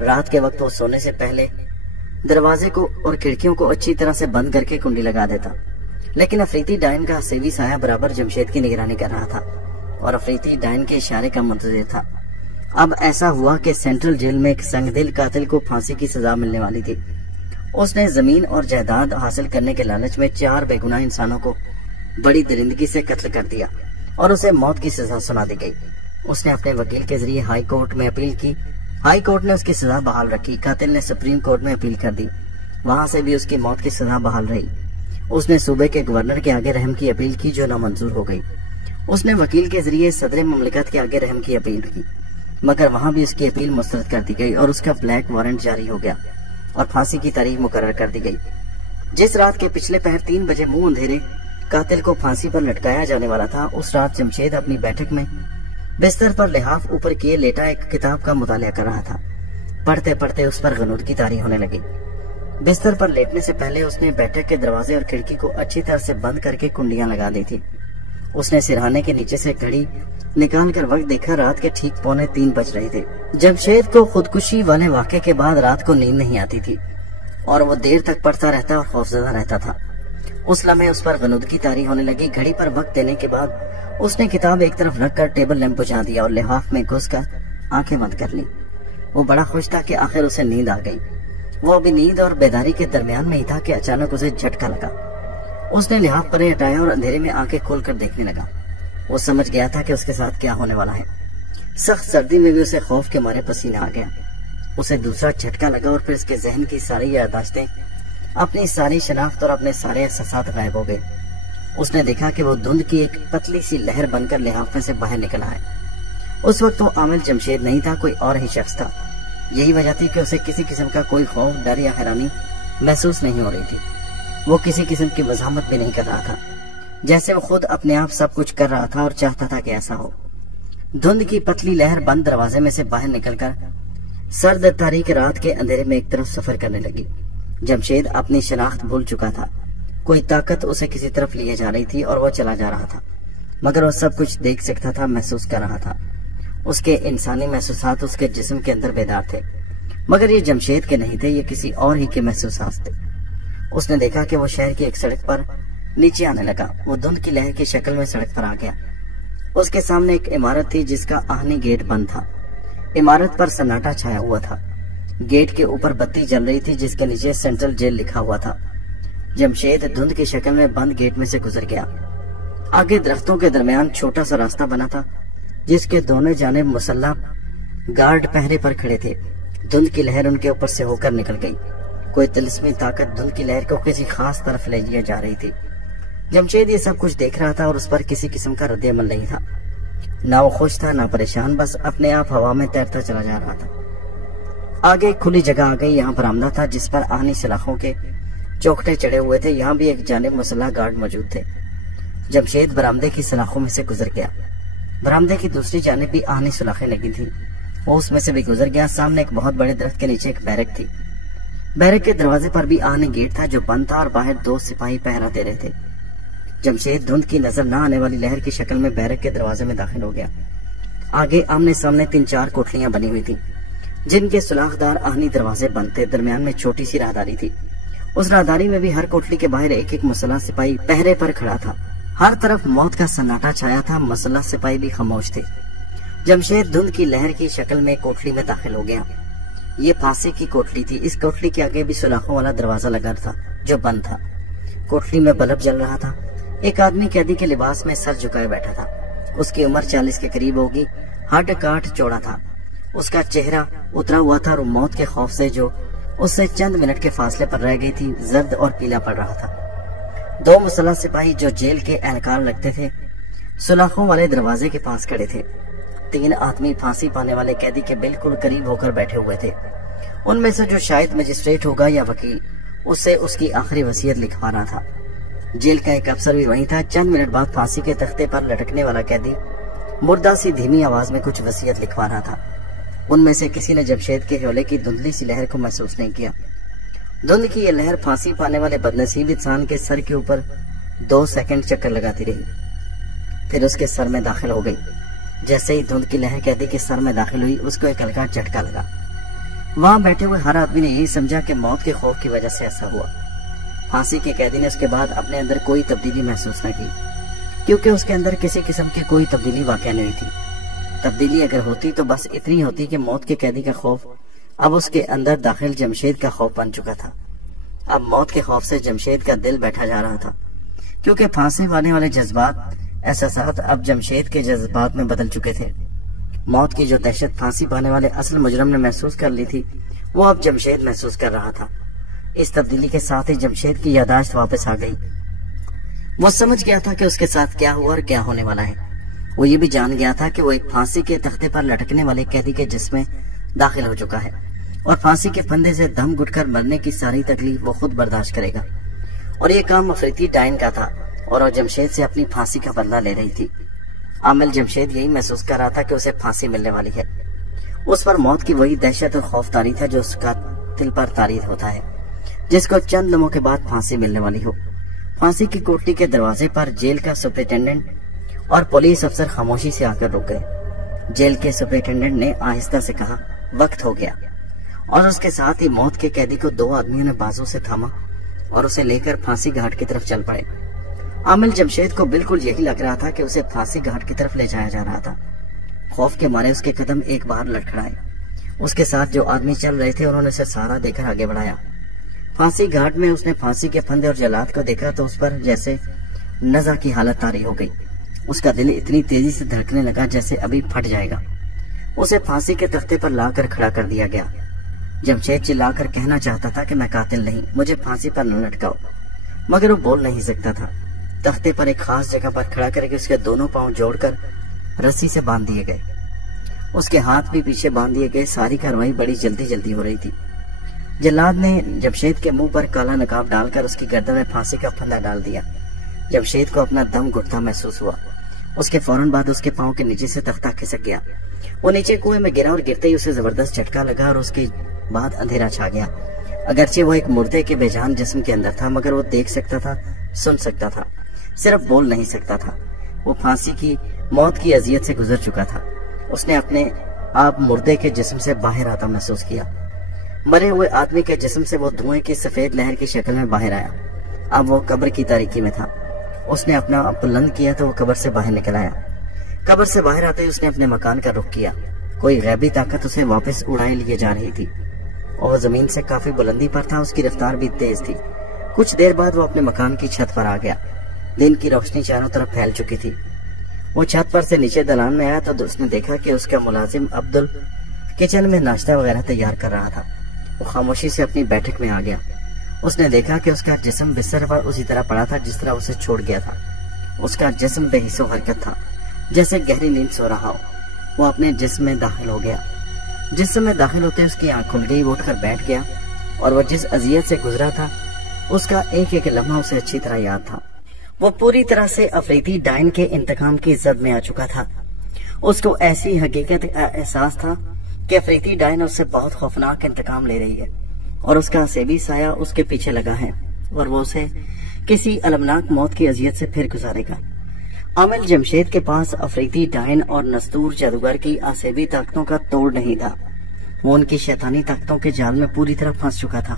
رات کے وقت وہ سونے سے پہلے دروازے کو اور کھڑکیوں کو اچھی طرح سے بند کر کے کنڈی لگا دیتا، لیکن افریتی ڈائن کا سیوی سایہ برابر جمشید کی نگرانی کر رہا تھا اور افریتی ڈائن کے اشارے کا منتظر تھا۔ اب ایسا ہوا کہ سینٹرل جیل میں ایک سنگ دل قاتل کو پھانسی کی سزا ملنے والی تھی اس نے زمین اور جائیداد حاصل کرنے کے لالچ میں 4 بے گناہ انسانوں کو بڑی درندگی سے قتل کر دیا اور اسے موت کی سزا سنا دی گئی۔ اس نے اپنے وکیل کے ذریعے ہائی کورٹ میں اپیل کی۔ ہائی کورٹ نے اس کی سزا بحال رکھی۔ قاتل نے سپریم کورٹ میں اپیل کر دی، وہاں سے بھی اس کی موت کی سزا بحال رہی۔ اس نے صوبے کے گورنر کے آگے رحم کی اپیل کی جو نامنظور ہو گئی۔ اس نے وکیل کے ذریعے صدر مملکت کے آگے رحم کی اپیل کی، مگر وہاں بھی اس کی اپیل مسترد کر دی گئی اور اس کا بلیک وارنٹ جاری ہو گیا اور پھانسی کی تاریخ مقرر کر دی گئی۔ جس رات کے پچھلے پہر 3 بجے منہ اندھیرے قاتل کو پھانسی پر لٹکایا جانے والا تھا، اس رات جمشید اپنی بیٹھک میں بستر پر لحاف اوپر کیے لیٹا ایک کتاب کا مطالعہ کر رہا تھا۔ پڑھتے پڑھتے اس پر غنودگی طاری ہونے لگی۔ بستر پر لیٹنے سے پہلے اس نے بیٹھک کے دروازے اور کھڑکی کو اچھی طرح سے بند کر کے کنڈیاں لگا دی تھی۔ اس نے سرہانے کے نیچے سے گھڑی نکال کر وقت دیکھا، رات کے ٹھیک 2:45 بج رہے تھے۔ جمشید کو خودکشی والے واقعے کے بعد رات کو نیند نہیں آتی تھی اور وہ دیر تک پڑھتا رہتا اور خوفزدہ رہتا تھا۔ اس لمحے اس پر غنودگی طاری ہونے لگی۔ گھڑی پر وقت دینے کے بعد اس نے کتاب ایک طرف رکھ کر ٹیبل لیمپ بجھا دیا اور لحاف میں گھس کر آنکھیں بند کر لی۔ وہ بڑا خوش تھا کہ آخر اسے نیند آ گئی۔ وہ ابھی نیند اور بیداری کے درمیان میں ہی تھا کہ اچانک اسے جھٹکا لگا۔ اس نے لحاف پرے ہٹایا اور اندھیرے میں آنکھیں کھول کر دیکھنے لگا۔ وہ سمجھ گیا تھا کہ اس کے ساتھ کیا ہونے والا ہے۔ سخت سردی میں بھی اسے خوف کے مارے پسینہ آ گیا۔ اسے دوسرا جھٹکا لگا اور پھر اس کے ذہن کی ساری یادداشتیں، اپنی ساری شناخت اور اپنے سارے احساسات غائب ہو گئے۔ اس نے دیکھا کہ وہ دھند کی ایک پتلی سی لہر بن کر لحاف میں سے باہر نکلا ہے۔ اس وقت وہ عامل جمشید نہیں تھا، کوئی اور ہی شخص تھا۔ یہی وجہ تھی کہ اسے کسی قسم کا کوئی خوف، ڈر یا حیرانی محسوس نہیں ہو رہی تھی۔ وہ کسی قسم کی مزاحمت بھی نہیں کر رہا تھا، جیسے وہ خود اپنے آپ سب کچھ کر رہا تھا اور چاہتا تھا کہ ایسا ہو۔ دھند کی پتلی لہر بند دروازے میں سے باہر نکل کر سرد تاریک رات کے اندھیرے میں ایک طرف سفر کرنے لگی۔ جمشید اپنی شناخت بھول چکا تھا۔ کوئی طاقت اسے کسی طرف لیے جا رہی تھی اور وہ چلا جا رہا تھا، مگر وہ سب کچھ دیکھ سکتا تھا، محسوس کر رہا تھا۔ اس کے انسانی محسوسات اس کے جسم کے اندر بیدار تھے، مگر یہ جمشید کے نہیں تھے، یہ کسی اور ہی کے محسوسات تھے۔ اس نے دیکھا کہ وہ شہر کی ایک سڑک پر نیچے آنے لگا۔ وہ دھند کی لہر کی شکل میں سڑک پر آ گیا۔ اس کے سامنے ایک عمارت تھی جس کا آہنی گیٹ بند تھا۔ عمارت پر سناٹا چھایا ہوا تھا۔ گیٹ کے اوپر بتی جل رہی تھی جس کے نیچے سینٹرل جیل لکھا ہوا تھا۔ جمشید دھند کی شکل میں بند گیٹ میں سے گزر گیا۔ آگے درختوں کے درمیان چھوٹا سا راستہ بنا تھا جس کے دونوں جانب مسلح گارڈ پہرے پر کھڑے تھے۔ دھند کی لہر ان کے اوپر سے ہو کر نکل گئی۔ کوئی طلسمی طاقت دھند کی لہر کو کسی خاص طرف لے جا رہی تھی۔ جمشید یہ سب کچھ دیکھ رہا تھا اور اس پر کسی قسم کا رد عمل نہیں تھا۔ نہ وہ خوش تھا نہ پریشان، بس اپنے آپ ہوا میں تیرتا چلا جا رہا تھا۔ آگے ایک کھلی جگہ آ گئی، یہاں برآمدہ تھا جس پر آہنی سلاخوں کے چوکھٹے چڑھے ہوئے تھے۔ یہاں بھی ایک جانب مسلح گارڈ موجود تھے۔ جمشید برآمدے کی سلاخوں میں سے گزر گیا۔ برآمدے کی دوسری جانب بھی آہنی سلاخیں لگی تھیں، وہ اس میں سے بھی گزر گیا۔ سامنے ایک بہت بڑے درخت کے نیچے ایک بیرک تھی۔ بیرک کے دروازے پر بھی آہنی گیٹ تھا جو بند تھا اور باہر 2 سپاہی پہرا دے رہے تھے۔ جمشید دھند کی نظر نہ آنے والی لہر کی شکل میں بیرک کے دروازے میں داخل ہو گیا۔ آگے آمنے سامنے 3-4 کوٹلیاں بنی ہوئی تھی جن کے سلاخدار آہنی دروازے بند تھے۔ درمیان میں چھوٹی سی راہداری تھی۔ اس راہداری میں بھی ہر کوٹلی کے باہر ایک ایک مسلح سپاہی پہرے پر کھڑا تھا۔ ہر طرف موت کا سناٹا چھایا تھا، مسلح سپاہی بھی خاموش تھے۔ جمشید دھند کی لہر کی شکل میں کوٹلی میں داخل ہو گیا۔ یہ پھانسی کی کوٹلی تھی۔ اس کوٹلی کے آگے بھی سلاخوں والا دروازہ لگا تھا جو بند تھا۔ کوٹلی میں بلب جل رہا تھا۔ ایک آدمی قیدی کے لباس میں سر جھکائے بیٹھا تھا۔ اس کی عمر 40 کے قریب ہوگی، ہڈ کاٹ چوڑا تھا۔ اس کا چہرہ اترا ہوا تھا اور موت کے خوف سے جو اس سے چند منٹ کے فاصلے پر رہ گئی تھی زرد اور پیلا پڑ رہا تھا۔ 2 مسلح سپاہی جو جیل کے اہلکار لگتے تھے سلاخوں والے دروازے کے پاس کھڑے تھے۔ 3 آدمی پھانسی پانے والے قیدی کے بالکل قریب ہو کر بیٹھے ہوئے تھے۔ ان میں سے جو شاید مجسٹریٹ ہوگا یا وکیل، اس سے اس کی آخری وصیت لکھوا رہا تھا۔ جیل کا ایک افسر بھی وہیں تھا۔ چند منٹ بعد پھانسی کے تختے پر لٹکنے والا قیدی مردہ سی دھیمی آواز میں کچھ وصیت لکھوا رہا تھا۔ ان میں سے کسی نے جمشید کے حولے کی دھندلی سی لہر کو محسوس نہیں کیا۔ دھند کی یہ لہر پھانسی پانے والے بدنصیب انسان کے سر کے اوپر 2 سیکنڈ چکر لگاتی رہی، پھر اس کے سر میں داخل ہو گئی۔ جیسے ہی دھند کی لہر قیدی کے سر میں داخل ہوئی، اس کو ایک ہلکا جھٹکا لگا۔ وہاں بیٹھے ہوئے ہر آدمی نے یہی سمجھا کہ موت کے خوف کی وجہ سے ایسا ہوا۔ پھانسی کے قیدی نے اس کے بعد اپنے اندر کوئی تبدیلی محسوس نہ کی، کیونکہ اس کے اندر کسی قسم کی کوئی تبدیلی واقع نہیں تھی۔ تبدیلی اگر ہوتی تو بس اتنی ہوتی کہ موت کے قیدی کا خوف اب اس کے اندر داخل جمشید کا خوف بن چکا تھا۔ اب موت کے خوف سے جمشید کا دل بیٹھا جا رہا تھا، کیونکہ پھانسی پانے والے جذبات احساسات اب جمشید کے جذبات میں بدل چکے تھے۔ موت کی جو دہشت پھانسی پانے والے اصل مجرم نے محسوس کر لی تھی، وہ اب جمشید محسوس کر رہا تھا۔ اس تبدیلی کے ساتھ ہی جمشید کی یادداشت واپس آ گئی۔ وہ سمجھ گیا تھا کہ اس کے ساتھ کیا ہوا اور کیا ہونے والا ہے۔ وہ یہ بھی جان گیا تھا کہ وہ ایک پھانسی کے تختے پر لٹکنے والے قیدی کے جسم میں داخل ہو چکا ہے، اور پھانسی کے پھندے سے دم گھٹ کر مرنے کی ساری تکلیف وہ خود برداشت کرے گا، اور یہ کام افریتی ڈائن کا تھا، اور وہ جمشید سے اپنی پھانسی کا بدلہ لے رہی تھی۔ عامل جمشید یہی محسوس کر رہا تھا کہ اسے پھانسی ملنے والی ہے۔ اس پر موت کی وہی دہشت اور خوف طاری تھا جو اس کا دل پر طاری ہوتا ہے، جس کو چند لمحوں کے بعد پھانسی ملنے والی ہو۔ پھانسی کی کوٹری کے دروازے پر جیل کا سپرنٹینڈنٹ اور پولیس افسر خاموشی سے آ کر رک گئے۔ جیل کے سپرنٹینڈنٹ نے آہستہ سے کہا، وقت ہو گیا، اور اس کے ساتھ ہی موت کے قیدی کو دو آدمیوں نے بازو سے تھاما اور اسے لے کر پھانسی گھاٹ کی طرف چل پڑے۔ عامل جمشید کو بالکل یہی لگ رہا تھا کہ اسے پھانسی گھاٹ کی طرف لے جایا جا رہا تھا۔ خوف کے مارے اس کے قدم ایک بار لڑکھڑائے۔ اس کے ساتھ جو آدمی چل رہے تھے انہوں نے اسے سہارا دے کر آگے بڑھایا۔ پھانسی گھاٹ میں اس نے پھانسی کے پھندے اور جلاد کو دیکھا تو اس پر جیسے نزع کی حالت طاری ہو گئی۔ اس کا دل اتنی تیزی سے دھڑکنے لگا جیسے ابھی پھٹ جائے گا۔ اسے پھانسی کے تختے پر لا کر کھڑا کر دیا گیا۔ جمشید چلا کر کہنا چاہتا تھا کہ میں قاتل نہیں، مجھے پھانسی پر نہ لٹکاؤ، مگر وہ بول نہیں سکتا تھا۔ تختے پر ایک خاص جگہ پر کھڑا کر کے اس کے دونوں پاؤں جوڑ کر رسی سے باندھ دیے گئے۔ اس کے ہاتھ بھی پیچھے باندھ دیے گئے۔ ساری کارروائی بڑی جلدی جلدی ہو رہی تھی۔ جلاد نے جمشید کے منہ پر کالا نقاب ڈال کر اس کی گردن میں پھانسی کا پھندا ڈال دیا۔ جمشید کو اپنا دم گھٹتا محسوس ہوا۔ اس کے فوراً بعد اس کے پاؤں کے نیچے سے تختہ کھسک گیا۔ وہ نیچے کنویں میں گرا اور گرتے ہی اسے زبردست جھٹکا لگا اور اس کی بعد اندھیرا چھا گیا۔ اگرچہ وہ ایک مردے کے بے جان جسم کے اندر تھا، مگر وہ دیکھ سکتا تھا، سن سکتا تھا، صرف بول نہیں سکتا تھا۔ وہ پھانسی کی موت کی اذیت سے گزر چکا تھا۔ اس نے اپنے آپ مردے کے جسم سے باہر آتا محسوس کیا۔ مرے ہوئے آدمی کے جسم سے وہ دھوئیں کی سفید لہر کی شکل میں باہر آیا۔ اب وہ قبر کی تاریکی میں تھا۔ اس نے اپنا بلند کیا تو وہ قبر سے باہر نکل آیا۔ قبر سے باہر آتے ہی اس نے اپنے مکان کا رخ کیا۔ کوئی غیبی طاقت اسے واپس اڑائے لیے جا رہی تھی، اور وہ زمین سے کافی بلندی پر تھا۔ اس کی رفتار بھی تیز تھی۔ کچھ دیر بعد وہ اپنے مکان کی چھت پر آ گیا۔ دن کی روشنی چاروں طرف پھیل چکی تھی۔ وہ چھت پر سے نیچے دلان میں آیا تو اس نے دیکھا کہ اس کا ملازم عبدل کچن میں ناشتہ وغیرہ تیار کر رہا تھا۔ وہ خاموشی سے اپنی بیٹھک میں آ گیا۔ اس نے دیکھا کہ اس کا جسم بستر پر اسی طرح پڑا تھا جس طرح اسے چھوڑ گیا تھا۔ اس کا جسم بے حس و حرکت تھا، جیسے گہری نیند سو رہا ہو۔ وہ اپنے جسم میں داخل ہو گیا۔ جسم میں داخل ہوتے اس کی آنکھ کھل گئی۔ وہ اٹھ کر بیٹھ گیا، اور وہ جس اذیت سے گزرا تھا اس کا ایک ایک لمحہ اسے اچھی طرح یاد تھا۔ وہ پوری طرح سے افریدی ڈائن کے انتقام کی زد میں آ چکا تھا۔ اس کو ایسی حقیقت احساس تھا کہ افریدی ڈائن اس سے بہت خوفناک انتقام لے رہی ہے، اور اس کا سیبی سایہ اس کے پیچھے لگا ہے، اور وہ اسے کسی المناک موت کی اذیت سے پھر گزارے گا۔ عامل جمشید کے پاس افریدی ڈائن اور نستور جادوگر کی آسیبی طاقتوں کا توڑ نہیں تھا۔ وہ ان کی شیطانی طاقتوں کے جال میں پوری طرح پھنس چکا تھا۔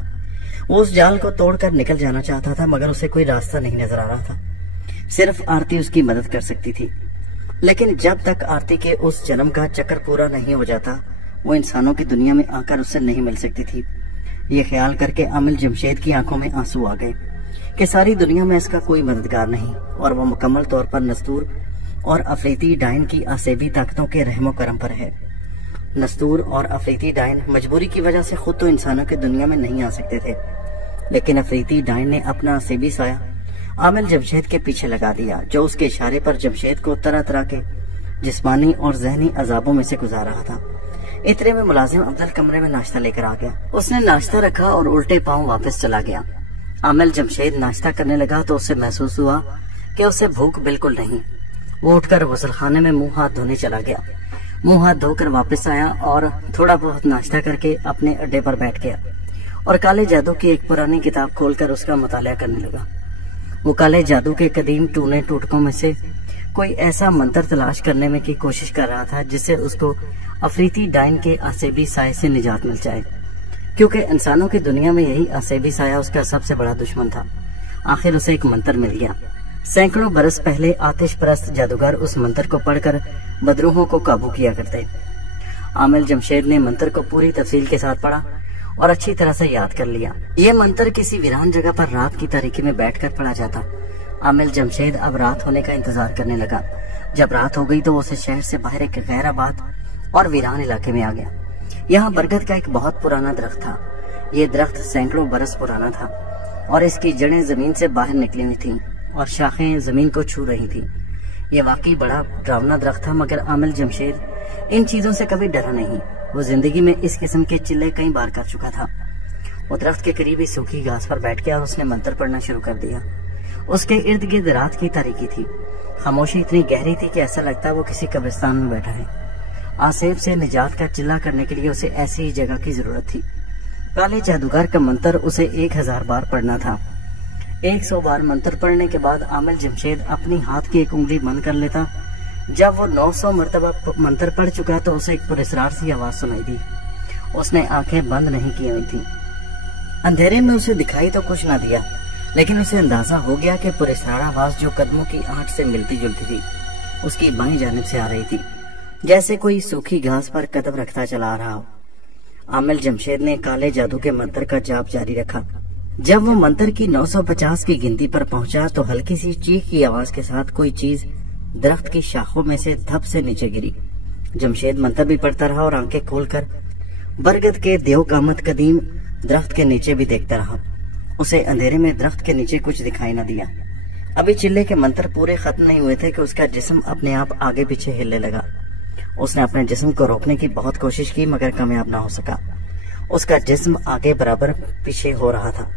وہ اس جال کو توڑ کر نکل جانا چاہتا تھا، مگر اسے کوئی راستہ نہیں نظر آ رہا تھا۔ صرف آرتی اس کی مدد کر سکتی تھی، لیکن جب تک آرتی کے اس جنم کا چکر پورا نہیں ہو جاتا وہ انسانوں کی دنیا میں آ کر اس سے نہیں مل سکتی تھی۔ یہ خیال کر کے عامل جمشید کی آنکھوں میں آنسو آ گئے کہ ساری دنیا میں اس کا کوئی مددگار نہیں، اور وہ مکمل طور پر نستور اور افریدی ڈائن کی آسیبی طاقتوں کے رحم و کرم پر ہے۔ نستور اور افریدی ڈائن مجبوری کی وجہ سے خود تو انسانوں کی دنیا میں نہیں آ سکتے تھے، لیکن افریدی ڈائن نے اپنا آسیبی سایہ عامل جمشید کے پیچھے لگا دیا، جو اس کے اشارے پر جمشید کو طرح طرح کے جسمانی اور ذہنی عذابوں میں سے گزار رہا تھا۔ اتنے میں ملازم عبدل کمرے میں ناشتہ لے کر آ گیا۔ اس نے ناشتہ رکھا اور الٹے پاؤں واپس چلا گیا۔ عامل جمشید ناشتہ کرنے لگا تو اسے محسوس ہوا کہ اسے بھوک بالکل نہیں۔ وہ اٹھ کر غسل خانے میں منہ ہاتھ دھونے چلا گیا۔ منہ ہاتھ دھو کر واپس آیا اور تھوڑا بہت ناشتہ کر کے اپنے اڈے پر بیٹھ گیا اور کالے جادو کی ایک پرانی کتاب کھول کر اس کا مطالعہ کرنے لگا۔ وہ کالے جادو کے قدیم ٹونے ٹوٹکوں میں سے کوئی ایسا منتر تلاش کرنے میں کی کوشش کر رہا تھا جس سے اس کو افریدی ڈائن کے آسیبی سائے سے نجات مل جائے، کیونکہ انسانوں کی دنیا میں یہی آسیبی سایہ اس کا سب سے بڑا دشمن تھا۔ آخر اسے ایک منتر مل گیا۔ سینکڑوں برس پہلے آتش پرست جادوگر اس منتر کو پڑھ کر بدروحوں کو قابو کیا کرتے۔ عامل جمشید نے منتر کو پوری تفصیل کے ساتھ پڑھا اور اچھی طرح سے یاد کر لیا۔ یہ منتر کسی ویران جگہ پر رات کی تاریکی میں بیٹھ کر پڑھا جاتا۔ عامل جمشید اب رات ہونے کا انتظار کرنے لگا۔ جب رات ہو گئی تو اسے شہر سے باہر ایک غیر آباد اور ویران علاقے میں آ گیا۔ یہاں برگد کا ایک بہت پرانا درخت تھا۔ یہ درخت سینکڑوں برس پرانا تھا اور اس کی جڑیں زمین سے باہر نکلی ہوئی تھیں اور شاخیں زمین کو چھو رہی تھیں۔ یہ واقعی بڑا ڈراؤنا درخت تھا، مگر عامل جمشید ان چیزوں سے کبھی ڈرا نہیں۔ وہ زندگی میں اس قسم کے چلے کئی بار کر چکا تھا۔ وہ درخت کے قریب ہی سوکھی گھاس پر بیٹھ گیا اور اس نے منتر پڑھنا شروع کر دیا۔ اس کے ارد گرد رات کی تاریکی تھی۔ خاموشی اتنی گہری تھی کہ ایسا لگتا وہ کسی قبرستان میں بیٹھا ہے۔ آصف سے نجات کا چلہ کرنے کے لیے اسے ایسی ہی جگہ کی ضرورت تھی۔ کالے جادوگر کا منتر اسے 1000 بار پڑھنا تھا۔ 100 بار منتر پڑھنے کے بعد عامل جمشید اپنی ہاتھ کی ایک انگلی بند کر لیتا۔ جب وہ 900 مرتبہ منتر پڑھ چکا تو اسے ایک پراسرار سی آواز سنائی دی۔ اس نے آنکھیں بند نہیں کی ہوئی تھی۔ اندھیرے میں اسے دکھائی تو کچھ نہ دیا، لیکن اسے اندازہ ہو گیا کہ پراسرار آواز جو قدموں کی آہٹ سے ملتی جلتی تھی اس کی بائیں جانب سے آ رہی تھی، جیسے کوئی سوکھی گھاس پر قدم رکھتا چلا آ رہا ہو۔ عامل جمشید نے کالے جادو کے منتر کا جاپ جاری رکھا۔ جب وہ منتر کی 950 کی گنتی پر پہنچا تو ہلکی سی چیخ کی آواز کے ساتھ کوئی چیز درخت کی شاخوں میں سے دھپ سے نیچے گری۔ جمشید منتر بھی پڑھتا رہا اور آنکھیں کھول کر برگد کے دیو قامت قدیم درخت کے نیچے بھی دیکھتا رہا۔ اسے اندھیرے میں درخت کے نیچے کچھ دکھائی نہ دیا۔ ابھی چلے کے منتر پورے ختم نہیں ہوئے تھے کہ اس کا جسم اپنے آپ آگے پیچھے ہلنے لگا۔ اس نے اپنے جسم کو روکنے کی بہت کوشش کی مگر کامیاب نہ ہو سکا۔ اس کا جسم آگے برابر پیچھے ہو رہا تھا۔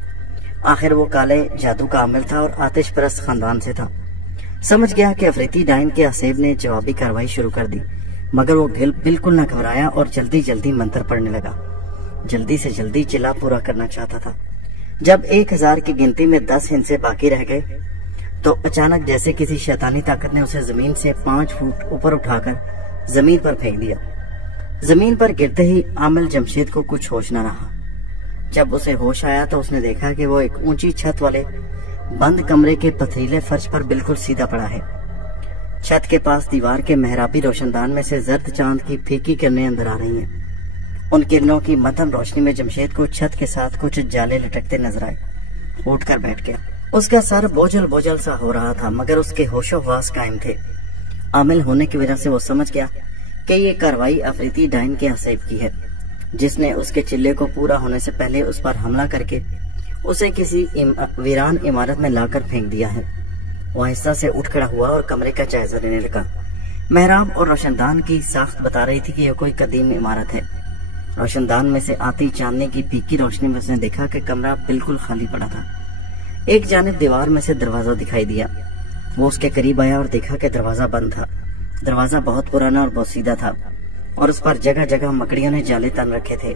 آخر وہ کالے جادو کا عامل تھا اور آتش پرست خاندان سے تھا۔ سمجھ گیا کہ افریتی ڈائن کے آصف نے جوابی کارروائی شروع کر دی، مگر وہ بالکل نہ گھبرایا اور جلدی جلدی منتر پڑھنے لگا۔ جلدی سے جلدی چلا پورا کرنا چاہتا تھا۔ جب 1000 کی گنتی میں 10 ہندسے باقی رہ گئے تو اچانک جیسے کسی شیطانی طاقت نے اسے زمین سے 5 فٹ اوپر اٹھا کر زمین پر پھینک دیا۔ زمین پر گرتے ہی عامل جمشید کو کچھ ہوش نہ رہا۔ جب اسے ہوش آیا تو اس نے دیکھا کہ وہ ایک اونچی چھت والے بند کمرے کے پتھریلے فرش پر بالکل سیدھا پڑا ہے۔ چھت کے پاس دیوار کے محرابی روشن دان میں سے زرد چاند کی پھیکی کرنیں اندر آ رہی ہیں۔ ان کرنوں کی مدھم روشنی میں جمشید کو چھت کے ساتھ کچھ جالے لٹکتے نظر آئے۔ اٹھ کر بیٹھ گیا۔ اس کا سر بوجھل بوجھل سا ہو رہا تھا مگر اس کے ہوش و حواس قائم تھے۔ عامل ہونے کی وجہ سے وہ سمجھ گیا کہ یہ کارروائی افریتی ڈائن کے آصف کی ہے، جس نے اس کے چلے کو پورا ہونے سے پہلے اس پر حملہ کر کے اسے کسی ویران عمارت میں لا کر پھینک دیا ہے۔ وہ آہستہ سے اٹھ کھڑا ہوا اور کمرے کا جائزہ لینے لگا۔ محراب اور روشن دان کی ساخت بتا رہی تھی کہ یہ کوئی قدیم عمارت ہے۔ روشن دان میں سے آتی چاندنی کی پھیکی روشنی میں اس نے دیکھا کہ کمرہ بالکل خالی پڑا تھا۔ ایک جانب دیوار میں سے دروازہ دکھائی دیا۔ وہ اس کے قریب آیا اور دیکھا کہ دروازہ بند تھا۔ دروازہ بہت پرانا اور بہت سیدھا تھا اور اس پر جگہ جگہ مکڑیوں نے جالے تن رکھے تھے،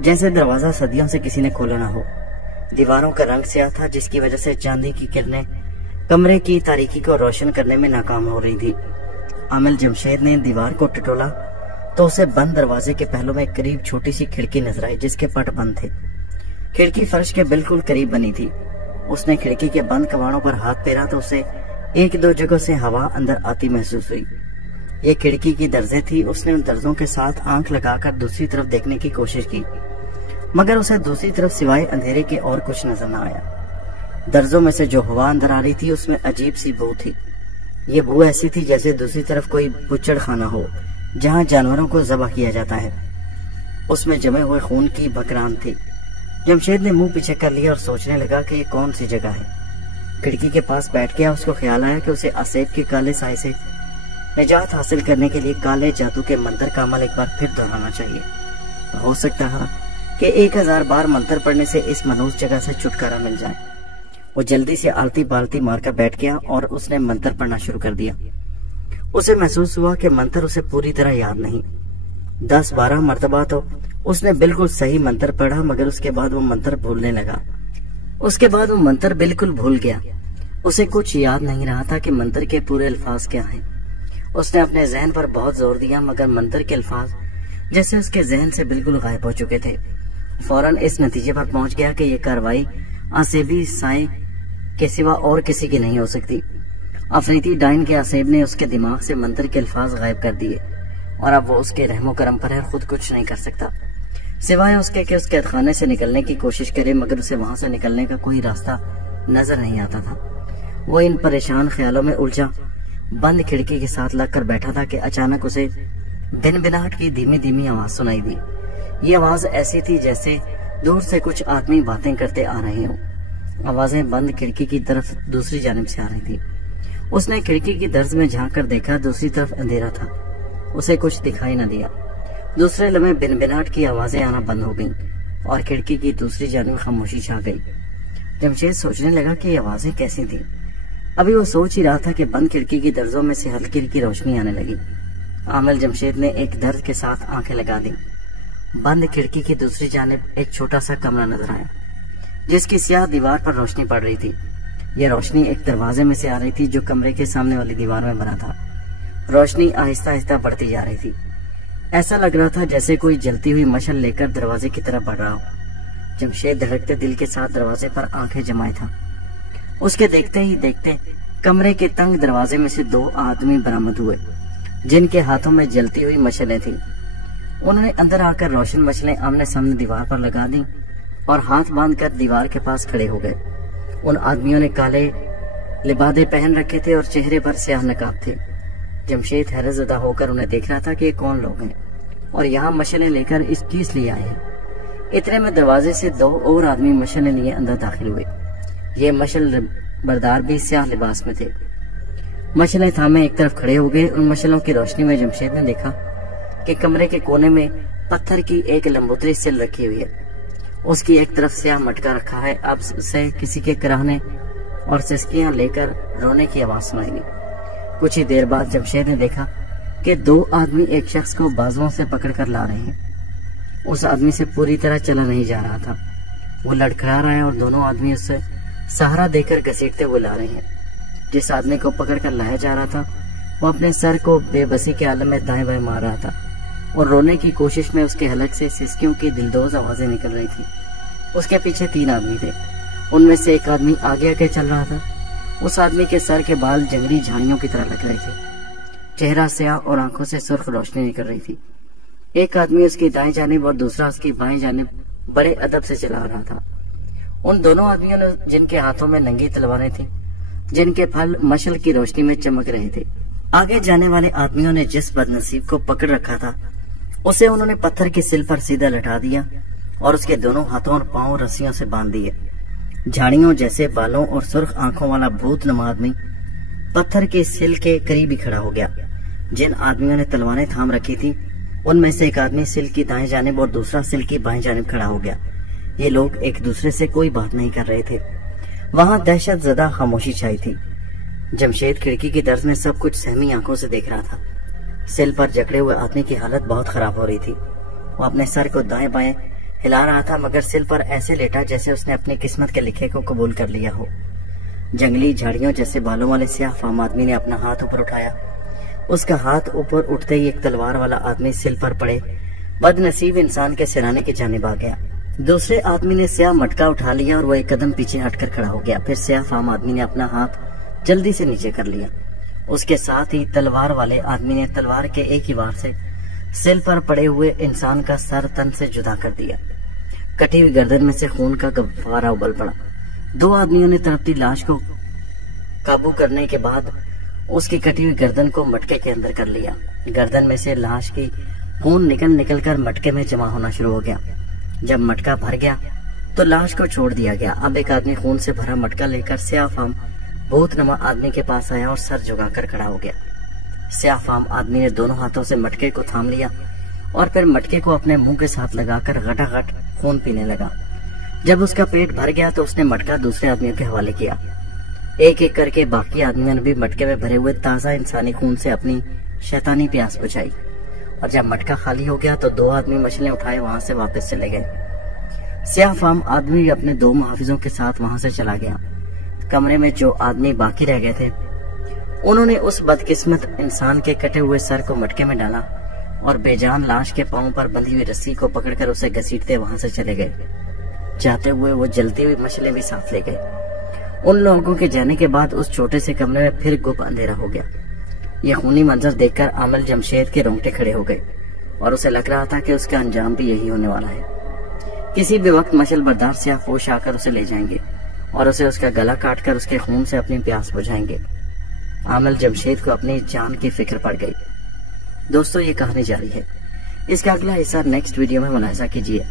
جیسے دروازہ صدیوں سے کسی نے کھولا نہ ہو۔ دیواروں کا رنگ سیاہ تھا جس کی وجہ سے چاندنی کی کرنیں کمرے کی تاریکی کو روشن کرنے میں ناکام ہو رہی تھی۔ عامل جمشید نے دیوار کو ٹٹولا تو اسے بند دروازے کے پہلو میں قریب چھوٹی سی کھڑکی نظر آئی جس کے پٹ بند تھے۔ کھڑکی فرش کے بالکل قریب بنی تھی۔ اس نے کھڑکی کے بند کواڑوں پر ہاتھ پھیرا تو اسے 1-2 جگہوں سے ہوا اندر آتی محسوس ہوئی۔ یہ کھڑکی کی درزیں تھی۔ اس نے ان درزوں کے ساتھ آنکھ لگا کر دوسری طرف دیکھنے کی کوشش کی مگر اسے دوسری طرف سوائے اندھیرے کے اور کچھ نظر نہ آیا۔ درزوں میں سے جو ہوا اندر آ رہی تھی اس میں عجیب سی بو تھی۔ یہ بو ایسی تھی جیسے دوسری طرف کوئی بچڑ خانہ ہو جہاں جانوروں کو ذبح کیا جاتا ہے۔ اس میں جمے ہوئے خون کی بکران تھی۔ جمشید نے منہ پیچھے کر لیا اور سوچنے لگا کہ یہ کون سی جگہ ہے۔ کھڑکی کے پاس بیٹھ گیا۔ اس کو خیال آیا کہ اسے آصف کے کالے سائے سے نجات حاصل کرنے کے لیے کالے جادو کے منتر کا عمل ایک بار پھر دہرانا چاہیے۔ ہو سکتا ہے کہ 1000 بار منتر پڑھنے سے اس منحوس جگہ سے چھٹکارا مل جائے۔ وہ جلدی سے آلتی بالتی مار کر بیٹھ گیا اور اس نے منتر پڑھنا شروع کر دیا۔ اسے محسوس ہوا کہ منتر اسے پوری طرح یاد نہیں۔ 10-12 مرتبہ تو اس نے بالکل صحیح منتر پڑھا مگر اس کے بعد وہ منتر بھولنے لگا۔ اس کے بعد وہ منتر بالکل بھول گیا۔ اسے کچھ یاد نہیں رہا تھا کہ منتر کے پورے الفاظ کیا ہیں۔ اس نے اپنے ذہن پر بہت زور دیا مگر منتر کے الفاظ جیسے اس کے ذہن سے بالکل غائب ہو چکے تھے۔ فوراً اس نتیجے پر پہنچ گیا کہ یہ کارروائی آصفی سائیں کے سوا اور کسی کی نہیں ہو سکتی۔ افریتی ڈائن کے آصف نے اس کے دماغ سے منتر کے الفاظ غائب کر دیے اور اب وہ اس کے رحم و کرم پر ہے، خود کچھ نہیں کر سکتا۔ سوائے اس کے کہ اس قید خانے سے نکلنے کی کوشش کرے، مگر اسے وہاں سے نکلنے کا کوئی راستہ نظر نہیں آتا تھا۔ وہ ان پریشان خیالوں میں الجھا بند کھڑکی کے ساتھ لگ کر بیٹھا تھا کہ اچانک اسے بنبناہٹ کی دھیمی دھیمی آواز سنائی دی۔ یہ آواز ایسی تھی جیسے دور سے کچھ آدمی باتیں کرتے آ رہے ہوں۔ آوازیں بند کھڑکی کی طرف دوسری جانب سے آ رہی تھی۔ اس نے کھڑکی کی درز میں جھانک کر دیکھا، دوسری طرف اندھیرا تھا، اسے کچھ دکھائی نہ دیا۔ دوسرے لمحے بنبناہٹ کی آوازیں آنا بند ہو گئیں اور کھڑکی کی دوسری جانب خاموشی چھا گئی۔ جمشید سوچنے لگا کہ یہ آوازیں کیسی تھیں۔ ابھی وہ سوچ ہی رہا تھا کہ بند کھڑکی کی درزوں میں سے ہلکی ہلکی روشنی آنے لگی۔ عامل جمشید نے ایک درد کے ساتھ آنکھیں لگا دیں۔ بند کھڑکی کی دوسری جانب ایک چھوٹا سا کمرہ نظر آیا جس کی سیاہ دیوار پر روشنی پڑ رہی تھی۔ یہ روشنی ایک دروازے میں سے آ رہی تھی جو کمرے کے سامنے والی دیوار میں بنا تھا۔ روشنی آہستہ آہستہ بڑھتی جا رہی تھی۔ ایسا لگ رہا تھا جیسے کوئی جلتی ہوئی مشعل لے کر دروازے کی طرف بڑھ رہا ہو۔ جمشید دھڑکتے دل کے ساتھ دروازے پر آنکھیں جمائے تھا۔ اس کے دیکھتے ہی دیکھتے کمرے کے تنگ دروازے میں سے 2 آدمی برآمد ہوئے جن کے ہاتھوں میں جلتی ہوئی مشعلیں تھیں۔ انہوں نے اندر آ کر روشن مشعلیں آمنے سامنے دیوار پر لگا دیں اور ہاتھ باندھ کر دیوار کے پاس کھڑے ہو گئے۔ ان آدمیوں نے کالے لبادے پہن رکھے تھے اور چہرے پر سیاہ نقاب تھے۔ جمشید حیرت زدہ ہو کر انہیں دیکھ رہا تھا کہ یہ کون لوگ ہیں اور یہاں مشعلیں لے کر کس لیے آئے ہیں۔ اتنے میں دروازے سے 2 اور آدمی مشعلیں لیے اندر داخل ہوئے۔ یہ مشعل بردار بھی سیاہ لباس میں تھے۔ مشعلیں تھامے ایک طرف کھڑے ہو گئے۔ ان مشعلوں کی روشنی میں جمشید نے دیکھا کہ کمرے کے کونے میں پتھر کی ایک لمبوتری سل رکھی ہوئی ہے۔ اس کی ایک طرف سیاہ مٹکا رکھا ہے۔ اب سے کسی کے کراہنے اور سسکیاں لے کر رونے کی آواز سنائی دی۔ کچھ ہی دیر بعد جمشید نے دیکھا کہ 2 آدمی ایک شخص کو بازوؤں سے پکڑ کر لا رہے ہیں۔ اس آدمی سے پوری طرح چلا نہیں جا رہا تھا۔ وہ لڑکھڑا رہا ہے اور دونوں آدمی اس سے سہارا دے کر گھسیٹتے ہوئے لا رہے ہیں۔ جس آدمی کو پکڑ کر لایا جا رہا تھا وہ اپنے سر کو بے بسی کے عالم میں دائیں بائیں مار رہا تھا اور رونے کی کوشش میں اس کے حلق سے سسکیوں کی دلدوز آوازیں نکل رہی تھی۔ اس کے پیچھے 3 آدمی تھے۔ ان میں سے ایک آدمی آگے آگے چل رہا تھا۔ اس آدمی کے سر کے بال جنگلی جھاڑیوں کی طرح لگ رہے تھے۔ چہرہ سیاہ اور آنکھوں سے سرخ روشنی نکل رہی تھی۔ ایک آدمی اس کی دائیں جانب اور دوسرا اس کی بائیں جانب بڑے ادب سے چلا رہا تھا۔ ان دونوں آدمیوں نے جن کے ہاتھوں میں ننگی تلواریں تھیں، جن کے پھل مشعل کی روشنی میں چمک رہے تھے۔ آگے جانے والے آدمیوں نے جس بد نصیب کو پکڑ رکھا تھا اسے انہوں نے پتھر کی سل پر سیدھا لٹا دیا اور اس کے دونوں ہاتھوں اور پاؤں رسیوں سے باندھ دیے۔ جھاڑیوں جیسے بالوں اور سرخ آنکھوں والا بھوت نما آدمی پتھر کی سل کے قریب ہی کھڑا ہو گیا۔ جن آدمیوں نے تلواریں تھام رکھی تھی ان میں سے ایک آدمی سل کی دائیں جانب اور دوسرا سل کی بائیں جانب کھڑا ہو گیا۔ یہ لوگ ایک دوسرے سے کوئی بات نہیں کر رہے تھے۔ وہاں دہشت زدہ خاموشی چھائی تھی۔ جمشید کھڑکی کی درز میں سب کچھ سہمی آنکھوں سے دیکھ رہا تھا۔ سل پر جکڑے ہوئے آدمی کی حالت بہت خراب ہو رہی تھی۔ وہ اپنے سر کو دائیں بائیں ہلا رہا تھا مگر سل پر ایسے لیٹا جیسے اس نے اپنی قسمت کے لکھے کو قبول کر لیا ہو۔ جنگلی جھاڑیوں جیسے بالوں والے سیاہ فام آدمی نے اپنا ہاتھ اوپر اٹھایا۔ اس کا ہاتھ اوپر اٹھتے ہی ایک تلوار والا آدمی سل پر پڑے بد نصیب انسان کے سرانے کی جانب آ گیا۔ دوسرے آدمی نے سیاہ مٹکا اٹھا لیا اور وہ ایک قدم پیچھے ہٹ کر کھڑا ہو گیا۔ پھر سیاہ فام آدمی نے اپنا ہاتھ جلدی سے نیچے کر لیا۔ اس کے ساتھ ہی تلوار والے آدمی نے تلوار کے ایک ہی وار سے سل پر پڑے ہوئے انسان کا سر تن سے جدا کر دیا۔ کٹی ہوئی گردن میں سے خون کا فوارہ ابل پڑا۔ 2 آدمیوں نے تڑپتی لاش کو قابو کرنے کے بعد اس کی کٹی ہوئی گردن کو مٹکے کے اندر کر لیا۔ گردن میں سے لاش کی خون نکل نکل کر مٹکے میں جمع ہونا شروع ہو گیا۔ جب مٹکا بھر گیا تو لاش کو چھوڑ دیا گیا۔ اب ایک آدمی خون سے بھرا مٹکا لے کر سیاہ فام بہت نما آدمی کے پاس آیا اور سر جھکا کر کھڑا ہو گیا۔ سیاہ فام آدمی نے دونوں ہاتھوں سے مٹکے کو تھام لیا اور پھر مٹکے کو اپنے منہ کے ساتھ لگا کر گھٹا گھٹ خون پینے لگا۔ جب اس کا پیٹ بھر گیا تو اس نے مٹکا دوسرے آدمیوں کے حوالے کیا۔ ایک ایک کر کے باقی آدمیوں نے بھی مٹکے میں بھرے ہوئے تازہ انسانی خون سے اپنی شیطانی پیاس بجھائی، اور جب مٹکا خالی ہو گیا تو 2 آدمی مچھلیاں اٹھائے وہاں سے واپس چلے گئے۔ سیاہ فام آدمی اپنے 2 محافظوں کے ساتھ وہاں سے چلا گیا۔ کمرے میں جو آدمی باقی رہ گئے تھے انہوں نے اس بدقسمت انسان کے کٹے ہوئے سر کو مٹکے میں ڈالا اور بے جان لاش کے پاؤں پر بندھی ہوئی رسی کو پکڑ کر اسے گھسیٹتے وہاں سے چلے گئے۔ جاتے ہوئے وہ جلتی ہوئی مچھلیں بھی ساتھ لے گئے۔ ان لوگوں کے جانے کے بعد اس چھوٹے سے کمرے میں پھر گپ اندھیرا ہو گیا۔ یہ خونی منظر دیکھ کر عامل جمشید کے رونگٹے کھڑے ہو گئے اور اسے لگ رہا تھا کہ اس کا انجام بھی یہی ہونے والا ہے۔ کسی بھی وقت مشل بردار سیاہ پوش آ کر اسے لے جائیں گے اور اسے اس کا گلا کاٹ کر اس کے خون سے اپنی پیاس بجھائیں گے۔ عامل جمشید کو اپنی جان کی فکر پڑ گئی۔ دوستو، یہ کہانی جاری ہے، اس کا اگلا حصہ نیکسٹ ویڈیو میں ملاحظہ کیجیے۔